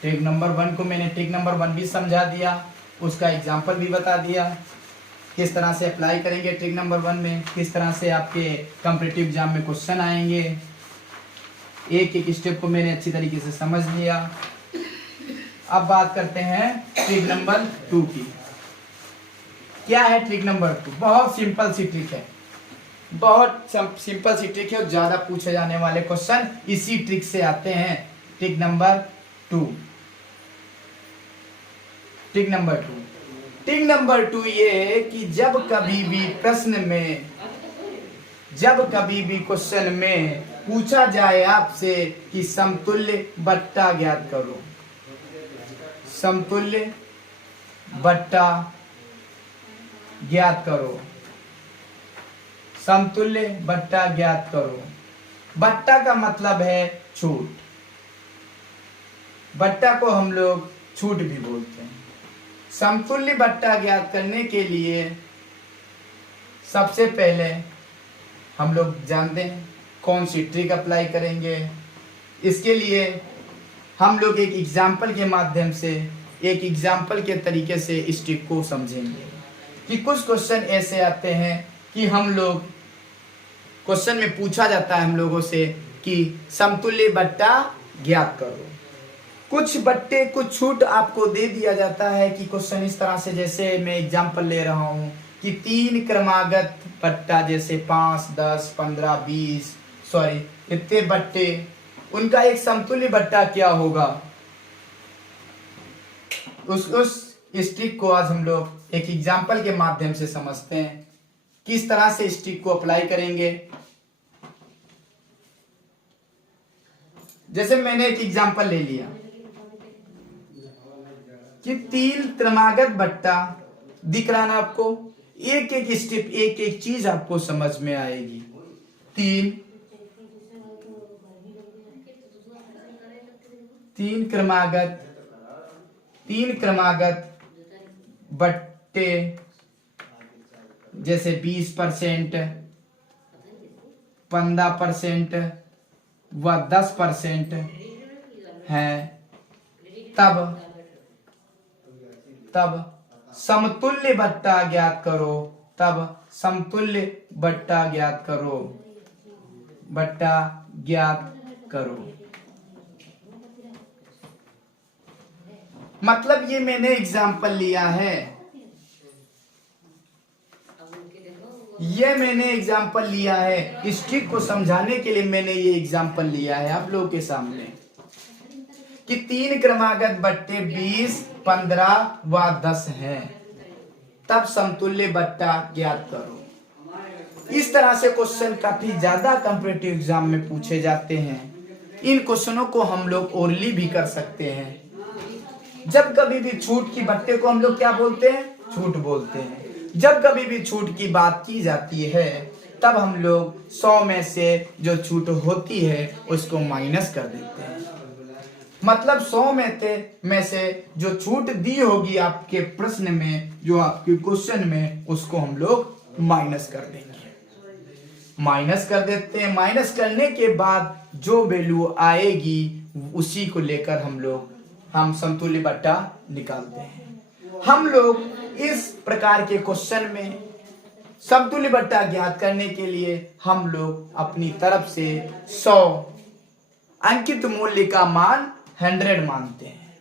ट्रिक नंबर 1 को मैंने ट्रिक नंबर 1 भी समझा दिया, उसका एग्जांपल भी बता दिया, किस तरह से अप्लाई करेंगे ट्रिक नंबर 1 में, किस तरह से आपके कॉम्पिटिटिव एग्जाम में क्वेश्चन आएंगे। एक एक स्टेप को मैंने अच्छी तरीके से समझ लिया। अब बात करते हैं ट्रिक नंबर 2 की। क्या है ट्रिक नंबर 2? बहुत सिंपल सी ट्रिक है, बहुत सिंपल सी ट्रिक है और ज्यादा पूछे जाने वाले क्वेश्चन इसी ट्रिक से आते हैं। Trick number 2। ट्रिक नंबर 2 ये कि जब कभी भी क्वेश्चन में पूछा जाए आपसे कि समतुल्य बट्टा ज्ञात करो, समतुल्य बट्टा ज्ञात करो, समतुल्य बट्टा ज्ञात करो। बट्टा का मतलब है छूट। बट्टा को हम लोग छूट भी बोलते हैं। समतुल्य बट्टा ज्ञात करने के लिए सबसे पहले हम लोग जानते हैं कौन सी ट्रिक अप्लाई करेंगे। इसके लिए हम लोग एक एग्जाम्पल के माध्यम से, एक एग्जाम्पल के तरीके से इस ट्रिक को समझेंगे कि कुछ क्वेश्चन ऐसे आते हैं कि हम लोग क्वेश्चन में पूछा जाता है हम लोगों से कि समतुल्य बट्टा ज्ञात करो। कुछ बट्टे कुछ छूट आपको दे दिया जाता है कि क्वेश्चन इस तरह से, जैसे मैं एग्जांपल ले रहा हूं कि 3 क्रमागत बट्टा, जैसे 5, 10, 15, 20 इतने बट्टे, उनका एक समतुल्य बट्टा क्या होगा। इस ट्रिक को आज हम लोग एक एग्जांपल के माध्यम से समझते हैं। किस तरह से इस ट्रिक को अप्लाई करेंगे। जैसे मैंने एक एग्जांपल ले लिया कि 3 क्रमागत बट्टा दिख रहा ना आपको, एक एक स्टेप, एक एक चीज आपको समझ में आएगी। 3 क्रमागत बट्टे, जैसे 20%, 15% व 10% है, तब समतुल्य बट्टा ज्ञात करो। तब समतुल्य बट्टा ज्ञात करो, बट्टा ज्ञात करो। मतलब ये मैंने एग्जाम्पल लिया है, इस ट्रिक को समझाने के लिए मैंने ये एग्जाम्पल लिया है आप लोगों के सामने कि 3 क्रमागत बट्टे 20, 15 व 10 हैं, तब समतुल्य बट्टा ज्ञात करो। इस तरह से क्वेश्चन काफी ज्यादा कॉम्पिटिटिव एग्जाम में पूछे जाते हैं। इन क्वेश्चनों को हम लोग ओरली भी कर सकते हैं। जब कभी भी छूट की बट्टे को हम लोग क्या बोलते हैं? छूट बोलते हैं। जब कभी भी छूट की बात की जाती है तब हम लोग 100 में से जो छूट होती है उसको माइनस कर देते हैं। मतलब 100 में से जो छूट दी होगी आपके प्रश्न में, जो आपके क्वेश्चन में, उसको हम लोग माइनस कर देंगे। माइनस कर देते हैं। माइनस करने के बाद जो वैल्यू आएगी उसी को लेकर हम समतुल्य बट्टा निकालते हैं। हम लोग इस प्रकार के क्वेश्चन में समतुल्य बट्टा ज्ञात करने के लिए हम लोग अपनी तरफ से 100 अंकित मूल्य का मान 100 मानते हैं।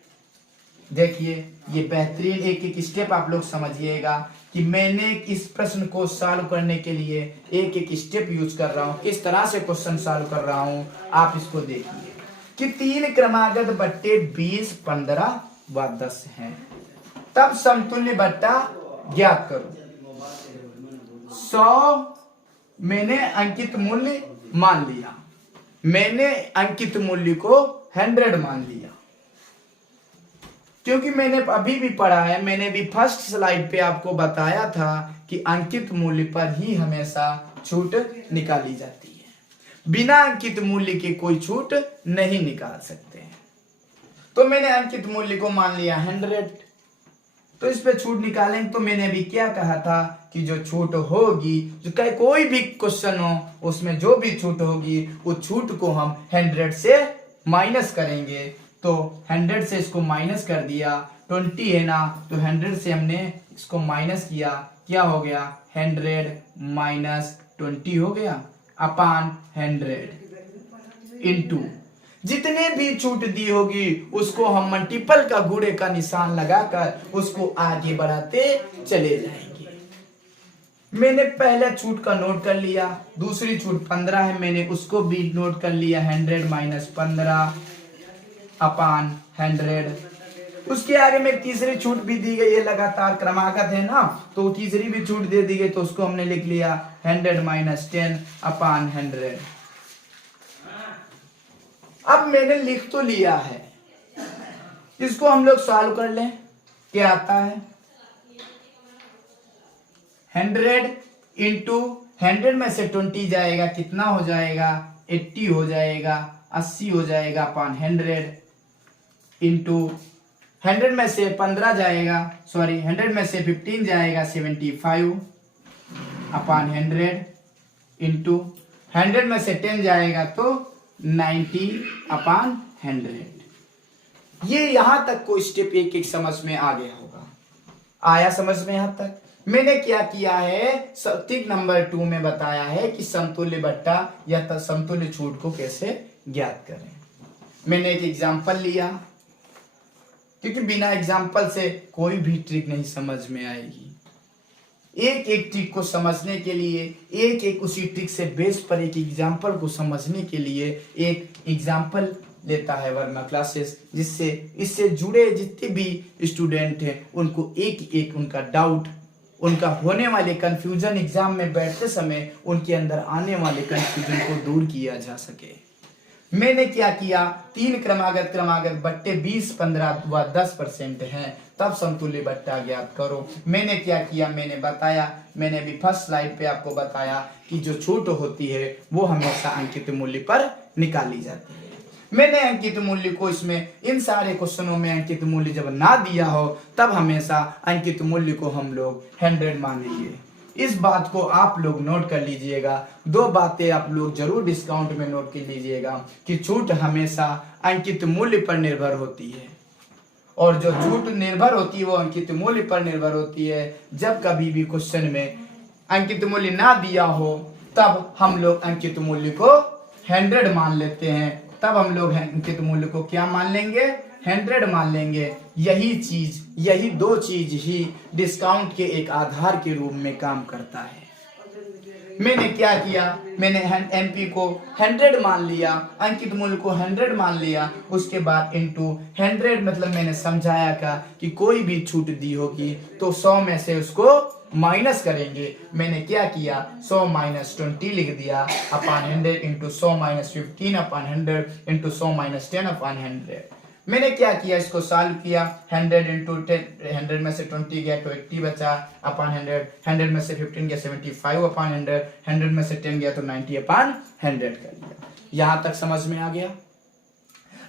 देखिए ये बेहतरीन एक एक स्टेप आप लोग समझिएगा कि मैंने इस प्रश्न को सॉल्व करने के लिए एक एक स्टेप यूज कर रहा हूं, किस तरह से क्वेश्चन सॉल्व कर रहा हूं। आप इसको देखिए कि 3 क्रमागत बट्टे 20, 15 व 10 हैं, तब समतुल्य बट्टा ज्ञात करो। 100 मैंने अंकित मूल्य मान लिया, मैंने अंकित मूल्य को 100 मान लिया, क्योंकि मैंने अभी भी पढ़ा है, मैंने भी फर्स्ट स्लाइड पे आपको बताया था कि अंकित मूल्य पर ही हमेशा छूट निकाली जाती है, बिना अंकित मूल्य के कोई छूट नहीं निकाल सकते हैं। तो मैंने अंकित मूल्य को मान लिया 100, तो इस पे छूट निकालेंगे। तो मैंने अभी क्या कहा था कि जो छूट होगी, जो कोई भी क्वेश्चन हो उसमें जो भी छूट होगी उस छूट को हम 100 से माइनस करेंगे। तो 100 से इसको माइनस कर दिया, 20 है ना, तो 100 से हमने इसको माइनस किया, क्या हो गया 100 माइनस 20 हो गया अपान 100 इंटू जितने भी छूट दी होगी उसको हम मल्टीपल का गुणे का निशान लगाकर उसको आगे बढ़ाते चले जाएंगे। मैंने पहले छूट का नोट कर लिया, दूसरी छूट 15 है, मैंने उसको भी नोट कर लिया 100 माइनस 15 अपान 100। उसके आगे में तीसरी छूट भी दी गई है, लगातार क्रमागत है ना, तो तीसरी भी छूट दे दी गई, तो उसको हमने लिख लिया 100 माइनस 10 अपान 100। अब मैंने लिख तो लिया है, इसको हम लोग सॉल्व कर लें। क्या आता है 100 इंटू 100 में से 20 जाएगा, कितना हो जाएगा 80 हो जाएगा, 80 हो जाएगा अपान 100 इंटू 100 में से 15 जाएगा, सॉरी 100 में से 15 जाएगा 75 अपान 100 इंटू 100 में से 10 जाएगा तो 90 अपान 100। ये यहां तक को स्टेप एक एक समझ में आ गया होगा, आया समझ में यहां तक। मैंने क्या किया है, टिक नंबर 2 में बताया है कि समतुल्य बट्टा या समतुल्य छूट को कैसे ज्ञात करें। मैंने एक एग्जांपल लिया, क्योंकि बिना एग्जांपल से कोई भी ट्रिक नहीं समझ में आएगी। एक एक ट्रिक को समझने के लिए, एक एक उसी ट्रिक से बेस पर एक एग्जांपल को समझने के लिए एक एग्जांपल लेता है वर्मा क्लासेस, जिससे इससे जुड़े जितने भी स्टूडेंट हैं उनको एक एक उनका डाउट, उनका होने वाले कंफ्यूजन, एग्जाम में बैठते समय उनके अंदर आने वाले कंफ्यूजन को दूर किया जा सके। मैंने क्या किया, 3 क्रमागत बट्टे 20, 15 व 10% हैं, तब समतुल्य बट्टा ज्ञात करो। मैंने क्या किया, मैंने बताया, मैंने भी फर्स्ट स्लाइड पे आपको बताया कि जो छूट होती है वो हमेशा अंकित मूल्य पर निकाली जाती है। मैंने अंकित मूल्य को इसमें इन सारे क्वेश्चनों में अंकित मूल्य जब ना दिया हो तब हमेशा अंकित मूल्य को हम लोग 100 मान लीजिए। इस बात को आप लोग नोट कर लीजिएगा, 2 बातें आप लोग जरूर डिस्काउंट में नोट कर लीजिएगा कि छूट हमेशा अंकित मूल्य पर निर्भर होती है, और जो छूट निर्भर होती है वो अंकित मूल्य पर निर्भर होती है। जब कभी भी क्वेश्चन में अंकित मूल्य ना दिया हो तब हम लोग अंकित मूल्य को 100 मान लेते हैं, तब हम लोग अंकित मूल्य को क्या मान लेंगे 100 मान लेंगे। यही 2 चीज ही डिस्काउंट के एक आधार के रूप में काम करता है। मैंने क्या किया, मैंने एमपी को 100 मान लिया, अंकित मूल्य को 100 मान लिया, उसके बाद इंटू 100 मतलब मैंने समझाया का कि कोई भी छूट दी होगी तो 100 में से उसको माइनस करेंगे। मैंने क्या किया, 100 माइनस 20 लिख दिया अपान 100 इंटू 100 माइनस 15 अपान 100 इंटू 100 माइनस 10 अपान 100। मैंने क्या किया, इसको सॉल्व किया, 100 इंटू 10, 100 में से 20 गया तो 80 बचा अपान 100, 100 में से 15 गया 75 अपान 100, 100 में से 10 गया तो 90 अपान 100 कर लिया। यहां तक समझ में आ गया।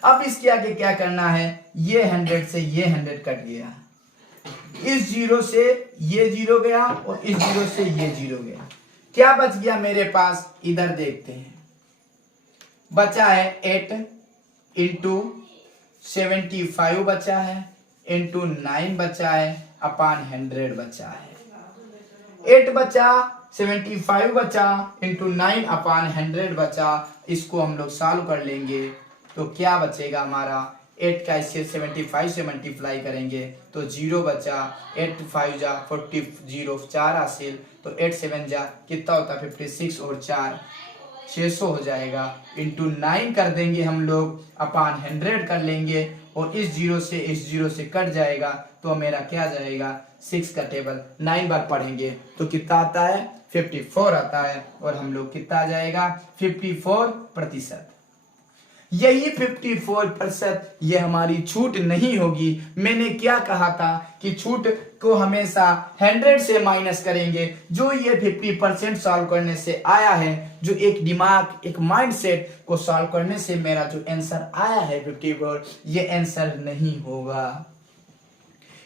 अब इसके आगे क्या करना है, ये 100 से ये 100 कट गया, इस 0 से ये 0 गया और इस 0 से ये 0 गया, क्या बच गया मेरे पास, इधर देखते हैं, बचा है 8 इंटू 75 बचा है इंटू 9 बचा है अपान 100 बचा है। 8 बचा, 75 बचा इंटू 9 अपान 100 बचा, इसको हम लोग सॉल्व कर लेंगे तो क्या बचेगा हमारा, 8 का इससे 75 से मल्टीप्लाई करेंगे तो 0 बचा, 8 5 जा 40, 0 4 हासिल, तो 8 7 जा कितना होता है 56 और 4 600 हो जाएगा, इंटू 9 कर देंगे हम लोग अपान 100 कर लेंगे, और इस 0 से इस 0 से कट जाएगा तो मेरा क्या जाएगा 6 का टेबल 9 बार पढ़ेंगे तो कितना आता है 54 आता है, और हम लोग कितना आ जाएगा 54%। यही 54%, ये हमारी छूट नहीं होगी। मैंने क्या कहा था कि छूट को हमेशा 100 से माइनस करेंगे। जो ये 50% सॉल्व करने से आया है, जो एक दिमाग, एक माइंडसेट को सॉल्व करने से मेरा जो आंसर आया है 54, ये आंसर नहीं होगा।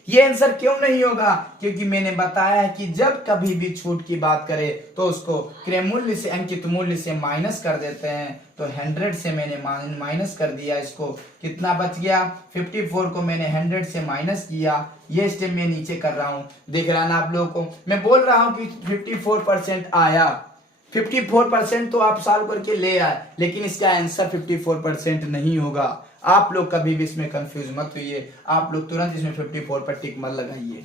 ये आंसर क्यों नहीं होगा? क्योंकि मैंने बताया है कि जब कभी भी छूट की बात करें तो उसको क्रय मूल्य से, अंकित मूल्य से माइनस कर देते हैं। तो 100 से मैंने माइनस कर दिया, इसको कितना बच गया? 54 को मैंने 100 से माइनस किया। ये स्टेप मैं नीचे कर रहा हूं, देख रहा ना आप लोगों को। मैं बोल रहा हूं कि 54% आया, 54% तो आप सॉल्व करके ले आए, लेकिन इसका आंसर 54% नहीं होगा। आप लोग कभी भी इसमें कंफ्यूज मत होइए, आप लोग तुरंत इसमें 54 पर टिक मत लगाइए।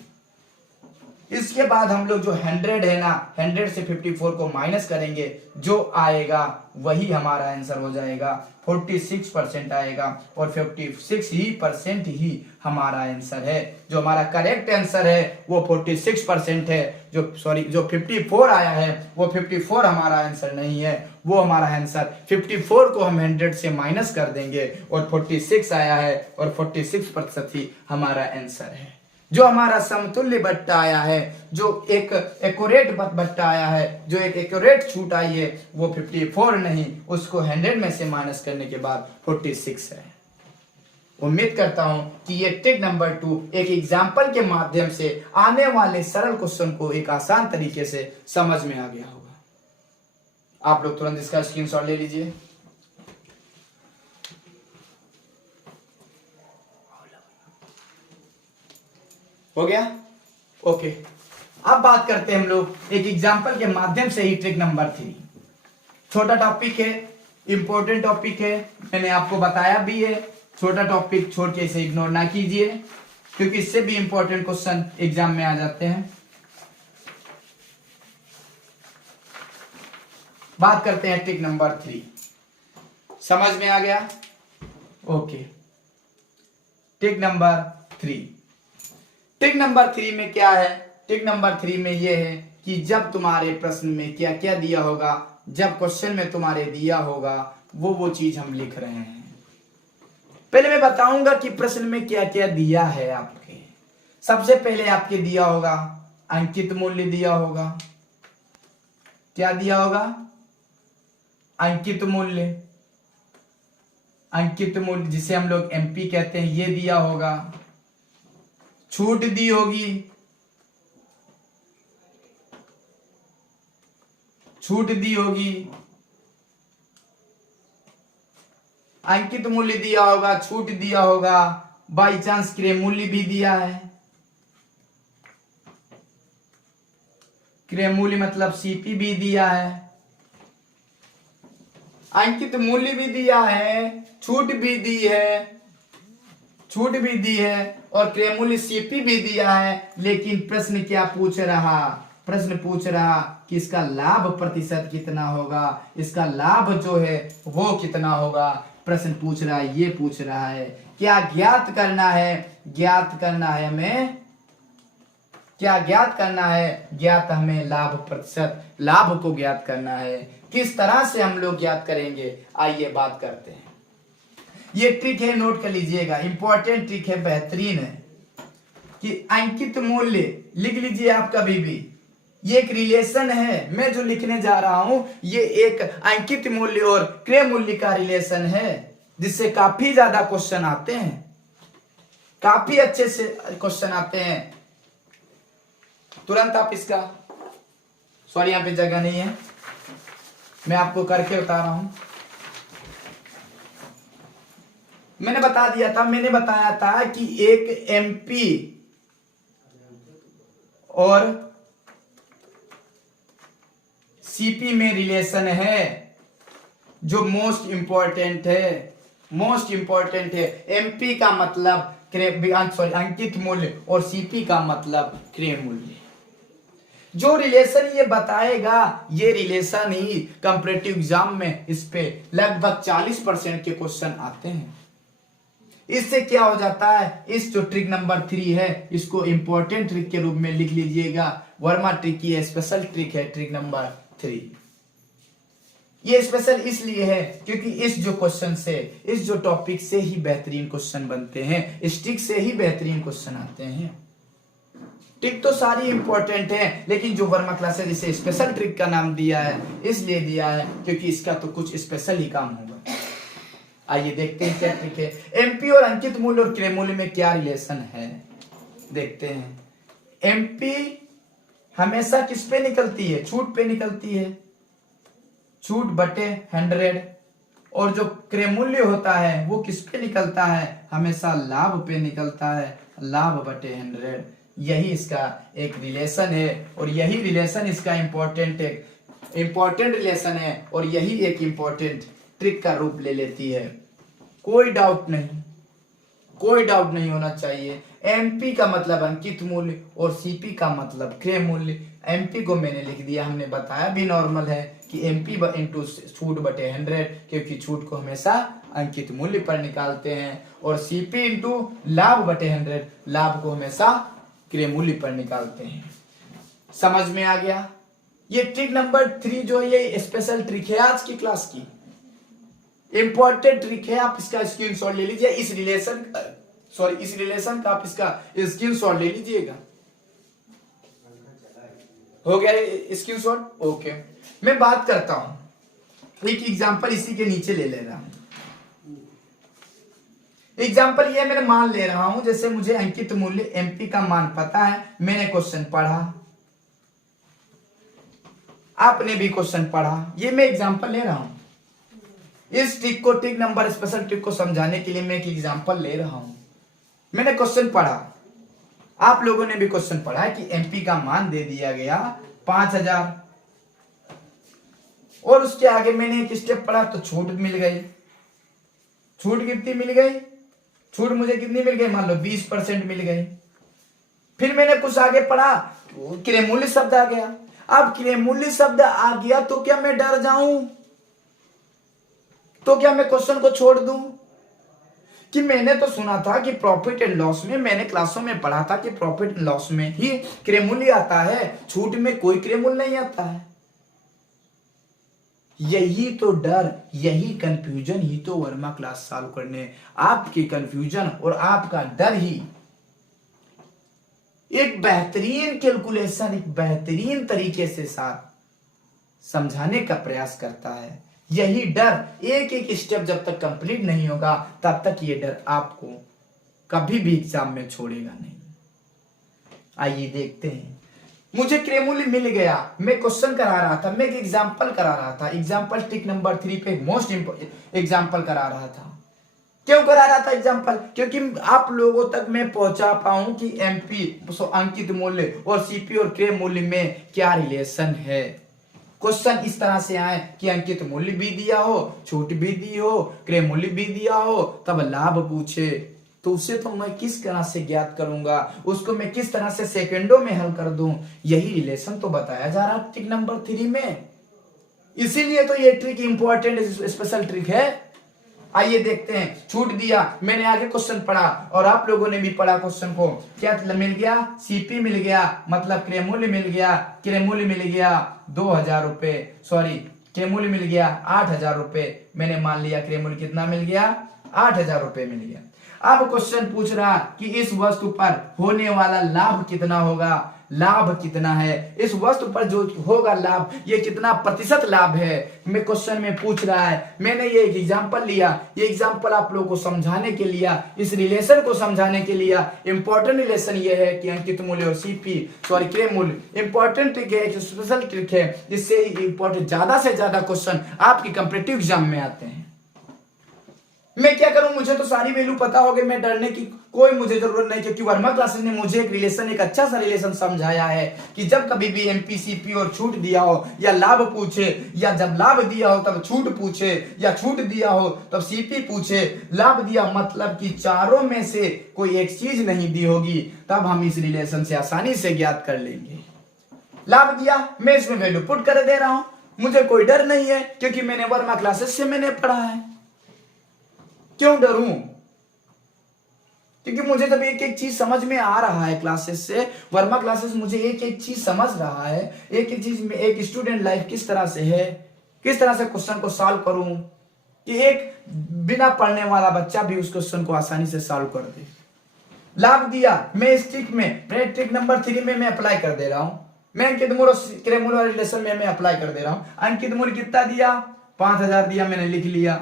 इसके बाद हम लोग जो 100 है ना, 100 से 54 को माइनस करेंगे, जो आएगा वही हमारा आंसर हो जाएगा। 46% आएगा और 56% ही हमारा आंसर है। जो हमारा करेक्ट आंसर है वो 46% है। जो 54 आया है वो 54 हमारा आंसर नहीं है, वो हमारा आंसर 54 को हम 100 से माइनस कर देंगे और 46 आया है और 46% ही हमारा आंसर है। जो हमारा समतुल्य बट्टा आया है, जो एक एक्यूरेट बट्टा आया है, जो एक एक्यूरेट छूट आई है, वो 54 नहीं, उसको 100 में से माइनस करने के बाद 46 है। उम्मीद करता हूं कि ये ट्रिक नंबर 2 एक एग्जाम्पल के माध्यम से आने वाले सरल क्वेश्चन को एक आसान तरीके से समझ में आ गया होगा। आप लोग तुरंत इसका स्क्रीनशॉट ले लीजिए। हो गया? ओके, अब बात करते हैं हम लोग एक एग्जाम्पल के माध्यम से ही ट्रिक नंबर 3। छोटा टॉपिक है, इंपॉर्टेंट टॉपिक है, मैंने आपको बताया भी है। छोटा टॉपिक छोड़ के इसे इग्नोर ना कीजिए, क्योंकि इससे भी इंपॉर्टेंट क्वेश्चन एग्जाम में आ जाते हैं। बात करते हैं ट्रिक नंबर 3। समझ में आ गया? Okay, trick number 3। Trick number 3 में क्या है? ट्रिक नंबर 3 में यह है कि जब तुम्हारे प्रश्न में क्या क्या दिया होगा, जब क्वेश्चन में तुम्हारे दिया होगा, वो चीज हम लिख रहे हैं। पहले मैं बताऊंगा कि प्रश्न में क्या क्या दिया है आपके। सबसे पहले आपके दिया होगा अंकित मूल्य दिया होगा। क्या दिया होगा? अंकित मूल्य, अंकित मूल्य जिसे हम लोग एमपी कहते हैं, ये दिया होगा। छूट दी होगी, छूट दी होगी, अंकित मूल्य दिया होगा, छूट दिया होगा, बाई चांस क्रय मूल्य भी दिया है। क्रय मूल्य मतलब सीपी भी दिया है, अंकित मूल्य भी दिया है, छूट भी दी है, छूट भी दी है और क्रय मूल्य सीपी भी दिया है। लेकिन प्रश्न क्या पूछ रहा? प्रश्न पूछ रहा कि इसका लाभ प्रतिशत कितना होगा, इसका लाभ जो है वो कितना होगा। प्रश्न पूछ रहा है, ये पूछ रहा है। क्या ज्ञात करना है? ज्ञात करना है हमें, क्या ज्ञात करना है? ज्ञात हमें लाभ प्रतिशत, लाभ को ज्ञात करना है। किस तरह से हम लोग ज्ञात करेंगे, आइए बात करते हैं। ये ट्रिक है, नोट कर लीजिएगा, इंपॉर्टेंट ट्रिक है, बेहतरीन है। कि अंकित मूल्य लिख लीजिए आप कभी भी, ये एक रिलेशन है। मैं जो लिखने जा रहा हूं ये एक अंकित मूल्य और क्रय मूल्य का रिलेशन है, जिससे काफी ज्यादा क्वेश्चन आते हैं, काफी अच्छे से क्वेश्चन आते हैं। तुरंत आप इसका, सॉरी यहां पे जगह नहीं है, मैं आपको करके बता रहा हूं। मैंने बता दिया था, मैंने बताया था कि एक एमपी और सीपी में रिलेशन है जो मोस्ट इंपॉर्टेंट है, मोस्ट इंपॉर्टेंट है। एमपी का मतलब अंकित मूल्य और सीपी का मतलब क्रय मूल्य। जो रिलेशन ये बताएगा, ये रिलेशन ही कंपैरेटिव एग्जाम में इस पे लगभग 40% के क्वेश्चन आते हैं। इससे क्या हो जाता है, इस जो ट्रिक नंबर 3 है इसको इंपॉर्टेंट ट्रिक के रूप में लिख लीजिएगा। वर्मा ट्रिक की स्पेशल ट्रिक है ट्रिक नंबर 3। ये स्पेशल इसलिए है क्योंकि इस जो क्वेश्चन से, इस जो टॉपिक से ही बेहतरीन क्वेश्चन बनते हैं, इस ट्रिक से ही बेहतरीन क्वेश्चन आते हैं। ट्रिक तो सारी इंपॉर्टेंट है, लेकिन जो वर्मा क्लासेस इसे स्पेशल ट्रिक का नाम दिया है इसलिए दिया है क्योंकि इसका तो कुछ स्पेशल ही काम होगा। आइए देखते हैं क्या ट्रिक है। एमपी और अंकित मूल्य और क्रय मूल्य में क्या रिलेशन है, देखते हैं। एमपी हमेशा किस पे निकलती है, छूट पे निकलती है, छूट बटे 100, और जो क्रय मूल्य होता है वो किस पे निकलता है, हमेशा लाभ पे निकलता है, लाभ बटे 100। यही इसका एक रिलेशन है और यही रिलेशन इसका इंपॉर्टेंट रिलेशन है और यही एक इंपॉर्टेंट ट्रिक का रूप ले लेती है। कोई डाउट नहीं होना चाहिए। एमपी का मतलब अंकित मूल्य और सीपी का मतलब क्रय मूल्य। एमपी को मैंने लिख दिया, हमने बताया भी नॉर्मल है कि एमपी इंटू छूट बटे 100, क्योंकि छूट को हमेशा अंकित मूल्य पर निकालते हैं, और सीपी इंटू लाभ बटे 100, लाभ को हमेशा क्रय मूल्य पर निकालते हैं। समझ में आ गया। ये ट्रिक नंबर 3 जो है ये स्पेशल ट्रिक है आज की क्लास की, इंपॉर्टेंट ट्रिक है। आप इसका स्क्रीनशॉट ले लीजिए, इस रिलेशन का आप इसका स्क्रीनशॉट ले लीजिएगा। हो गया स्क्रीनशॉट, ओके। मैं बात करता हूं, एक एग्जांपल इसी के नीचे ले रहा हूं। एग्जांपल ये मैं मान ले रहा हूं, जैसे मुझे अंकित मूल्य एमपी का मान पता है, मैंने क्वेश्चन पढ़ा, आपने भी क्वेश्चन पढ़ा, ये मैं एग्जांपल ले रहा हूं। इस ट्रिक को, ट्रिक नंबर स्पेशल ट्रिक को समझाने के लिए मैं एक एग्जांपल ले रहा हूं। मैंने क्वेश्चन पढ़ा, आप लोगों ने भी क्वेश्चन पढ़ा है कि एमपी का मान दे दिया गया 5000, और उसके आगे मैंने एक स्टेप पढ़ा तो छूट मिल गई। छूट कितनी मिल गई, छूट मुझे कितनी मिल गई, मान लो 20% मिल गई। फिर मैंने कुछ आगे पढ़ा, क्रय मूल्य शब्द आ गया। अब क्रय मूल्य शब्द आ गया तो क्या मैं डर जाऊं, तो क्या मैं क्वेश्चन को छोड़ दूं? कि मैंने तो सुना था कि प्रॉफिट एंड लॉस में, मैंने क्लासों में पढ़ा था कि प्रॉफिट एंड लॉस में ही क्रय मूल्य आता है, छूट में कोई क्रय मूल्य नहीं आता है। यही तो डर, यही कंफ्यूजन ही तो वर्मा क्लास सॉल्व करने, आपकी कंफ्यूजन और आपका डर ही एक बेहतरीन कैलकुलेशन, एक बेहतरीन तरीके से साथ समझाने का प्रयास करता है। यही डर, एक एक स्टेप जब तक कंप्लीट नहीं होगा तब तक ये डर आपको कभी भी एग्जाम में छोड़ेगा नहीं। आइए देखते हैं। मुझे क्रय मूल्य मिल गया, मैं क्वेश्चन करा रहा था, मैं एक एग्जांपल करा रहा था, एग्जांपल ट्रिक नंबर 3 पे मोस्ट एग्जांपल करा रहा था। क्यों करा रहा था एग्जांपल, क्योंकि आप लोगों तक मैं पहुंचा पाऊं कि एमपी अंकित मूल्य और सीपी और क्रय मूल्य में क्या रिलेशन है। क्वेश्चन इस तरह से आए कि अंकित मूल्य भी दिया हो, छूट भी दी हो, क्रय मूल्य भी दिया हो, तब लाभ पूछे, तो उसे तो मैं किस तरह से ज्ञात करूंगा, उसको मैं किस तरह से सेकंडों में हल कर दूं। यही रिलेशन तो बताया जा रहा ट्रिक नंबर 3 में, इसीलिए तो ये ट्रिक इंपॉर्टेंट स्पेशल ट्रिक है। आइए देखते हैं। छूट दिया, मैंने आगे क्वेश्चन पढ़ा और आप लोगों ने भी पढ़ा क्वेश्चन को, क्या मिल गया, सीपी मिल गया, मतलब क्रय मूल्य मिल गया, क्रय मूल्य मिल गया 2000 रुपए, सॉरी क्रय मूल्य मिल गया 8000 रुपए, मैंने मान लिया क्रय मूल्य कितना मिल गया, 8000 रुपए मिल गया। अब क्वेश्चन पूछ रहा कि इस वस्तु पर होने वाला लाभ कितना होगा, लाभ कितना है, इस वस्तु पर जो होगा लाभ ये कितना प्रतिशत लाभ है, मैं क्वेश्चन में पूछ रहा है। मैंने ये एक एग्जांपल लिया, ये एग्जांपल आप लोगों को समझाने के लिए, इस रिलेशन को समझाने के लिए। इंपॉर्टेंट रिलेशन ये है कि अंकित मूल्य और सीपी सॉरी क्रय मूल्य इंपॉर्टेंट ट्रिक है, एक स्पेशल ट्रिक है, जिससे इंपॉर्टेंट ज्यादा से ज्यादा क्वेश्चन आपकी कॉम्पिटिटिव एग्जाम में आते हैं। मैं क्या करूं, मुझे तो सारी वैल्यू पता होगी, मैं डरने की कोई मुझे जरूरत नहीं, क्योंकि वर्मा क्लासेस ने मुझे एक रिलेशन, एक अच्छा सा रिलेशन समझाया है कि जब कभी भी एमपी सीपी और छूट दिया हो या लाभ पूछे, या जब लाभ दिया हो तब छूट पूछे, या छूट दिया हो तब सीपी पूछे, लाभ दिया मतलब कि चारों में से कोई एक चीज नहीं दी होगी, तब हम इस रिलेशन से आसानी से ज्ञात कर लेंगे। लाभ दिया, मैं इसमें वैल्यू पुट कर दे रहा हूं, मुझे कोई डर नहीं है, क्योंकि मैंने वर्मा क्लासेस से मैंने पढ़ा है। क्यों डरूं, क्योंकि मुझे जब एक एक चीज समझ में आ रहा है क्लासेस से, वर्मा क्लासेस मुझे एक एक चीज समझ रहा है, एक एक चीज में एक स्टूडेंट लाइफ किस तरह से है, किस तरह से क्वेश्चन को सॉल्व करूं कि एक बिना पढ़ने वाला बच्चा भी उस क्वेश्चन को आसानी से सॉल्व कर दे। लाभ दिया, मैं इस ट्रिक में, मैं ट्रिक नंबर 3 में मैं अप्लाई कर दे रहा हूं। मैं अंकित मूल और क्रेमूल रिलेशन में मैं अप्लाई कर दे रहा हूं। अंकित मूल कितना दिया, 5000 दिया, मैंने लिख लिया,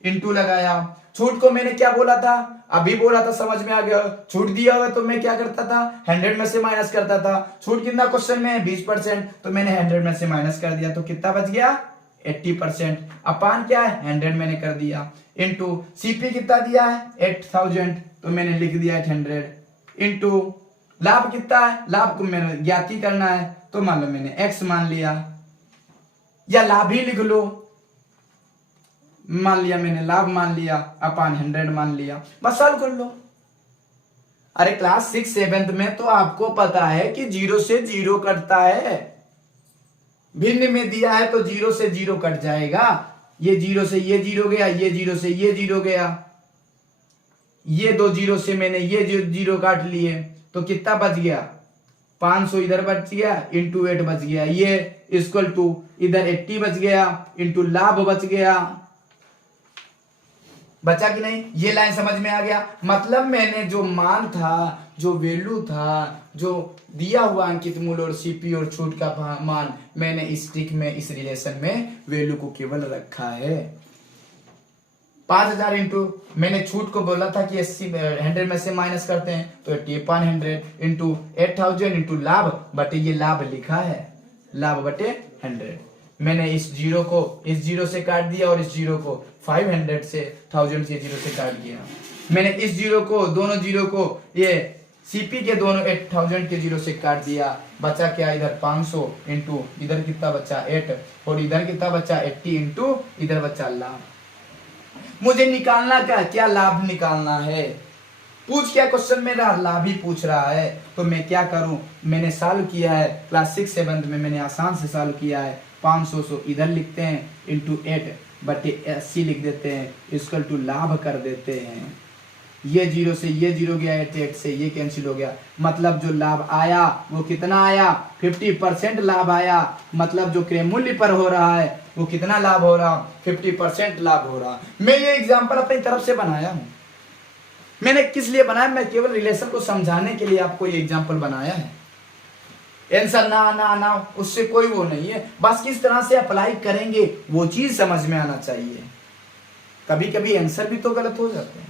इनटू लगाया। छूट को मैंने क्या बोला था, अभी बोला था, समझ में आ गया। छूट दिया हुआ तो मैं क्या करता था, 100 में से माइनस करता था। छूट कितना क्वेश्चन में है, 20%, तो मैंने 100 में से माइनस कर दिया, तो कितना बच गया, 80%। अपान क्या है, 100 मैंने कर दिया, इनटू सीपी कितना दिया है, 8000, तो मैंने लिख दिया 800, इनटू लाभ कितना है, लाभ को मैंने ज्ञात ही करना है, तो मान लो मैंने x मान लिया, या लाभ ही लिख लो, मान लिया मैंने लाभ मान लिया, अपान 100 मान लिया, बस सॉल्व कर लो। अरे क्लास 6 7 में तो आपको पता है कि 0 से 0 कटता है, भिन्न में दिया है तो 0 से 0 कट जाएगा। ये 0 से ये 0 गया, ये 0 से ये 0 गया, ये 2 0 से मैंने ये 0 काट लिए, तो कितना बच गया, 500 इधर बच गया, इंटू 8 बच गया, ये इक्वल टू इधर 80 बच गया, इंटू लाभ बच गया। बचा कि नहीं, ये लाइन समझ में आ गया। मतलब मैंने जो मान था, जो वैल्यू था, जो दिया हुआ अंकित मूल और सीपी और छूट का मान, मैंने इस ट्रिक में, इस रिलेशन में वैल्यू को केवल रखा है। 5000 इंटू, मैंने छूट को बोला था कि 100 में से माइनस करते हैं, तो 80/100 इंटू 8000 इंटू लाभ बटे, ये लाभ लिखा है, लाभ बटे 100। मैंने इस 0 को इस 0 से काट दिया और इस 0 को 500 से 1000 से 0 से काट दिया। मैंने इस 0 को, दोनों 0 को, ये सीपी के दोनों 8000 के 0 से काट दिया, बचा क्या, इधर 500 इंटू इधर कितना बचा 8, और इधर कितना बचा 80 इंटू इधर बचा लाभ। मुझे निकालना क्या लाभ निकालना है। पूछ क्या क्वेश्चन मेरा, लाभ ही पूछ रहा है, तो मैं क्या करूं, मैंने सॉल्व किया है क्लास 6 7 में, मैंने आसान से सॉल्व किया है। 500 इधर लिखते हैं, इंटू 8 बटे 80 लिख देते हैं, इक्वल टू लाभ कर देते हैं। ये 0 से ये 0 गया, 8 से ये कैंसिल हो गया। मतलब जो लाभ आया वो कितना आया, 50% लाभ आया। मतलब जो क्रय मूल्य पर हो रहा है वो कितना लाभ हो रहा, 50% लाभ हो रहा। मैं ये एग्जांपल अपनी तरफ से बनाया हूं। मैंने किस लिए बनाया, मैं केवल रिलेशन को समझाने के लिए आपको ये एग्जांपल बनाया है। आंसर ना उससे कोई वो नहीं है, बस किस तरह से अप्लाई करेंगे वो चीज समझ में आना चाहिए। कभी कभी आंसर भी तो गलत हो जाते हैं।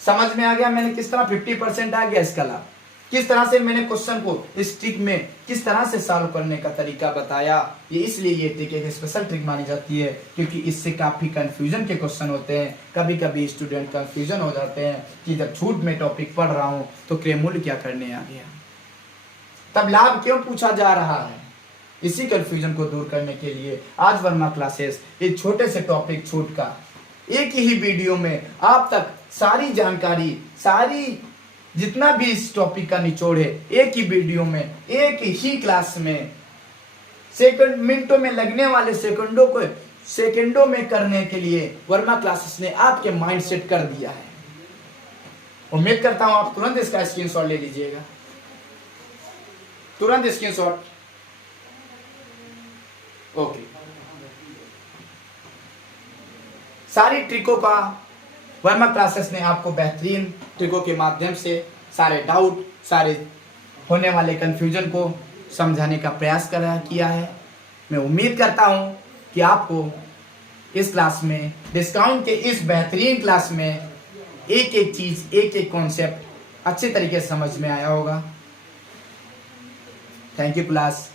समझ में आ गया मैंने किस तरह 50% आ गया इसका लाभ, किस तरह से मैंने क्वेश्चन को इस ट्रिक में किस तरह से सॉल्व करने का तरीका बताया। ये इसलिए ये ट्रिक एक स्पेशल ट्रिक मानी जाती है, क्योंकि इससे काफी कंफ्यूजन के क्वेश्चन होते हैं। कभी कभी स्टूडेंट कंफ्यूजन हो जाते हैं कि जब छूट में टॉपिक पढ़ रहा हूं तो क्रय मूल्य क्या करने आ गया, तब लाभ क्यों पूछा जा रहा है। इसी कंफ्यूजन को दूर करने के लिए आज वर्मा क्लासेस एक छोटे से टॉपिक छूट का एक ही वीडियो में आप तक सारी जानकारी, सारी जितना भी इस टॉपिक का निचोड़ है, एक ही वीडियो में, एक ही क्लास में, सेकंड मिनटों में लगने वाले सेकंडों को सेकंडों में करने के लिए वर्मा क्लासेस ने आपके माइंड सेट कर दिया है। उम्मीद करता हूं आप तुरंत इसका स्क्रीनशॉट ले लीजिएगा, तुरंत स्क्रीनशॉट। ओके, सारी ट्रिकों का वर्मा क्लासेस ने आपको बेहतरीन ट्रिकों के माध्यम से सारे डाउट, सारे होने वाले कंफ्यूजन को समझाने का प्रयास किया है। मैं उम्मीद करता हूं कि आपको इस क्लास में, डिस्काउंट के इस बेहतरीन क्लास में एक एक चीज, एक एक कॉन्सेप्ट अच्छे तरीके से समझ में आया होगा। Thank you class.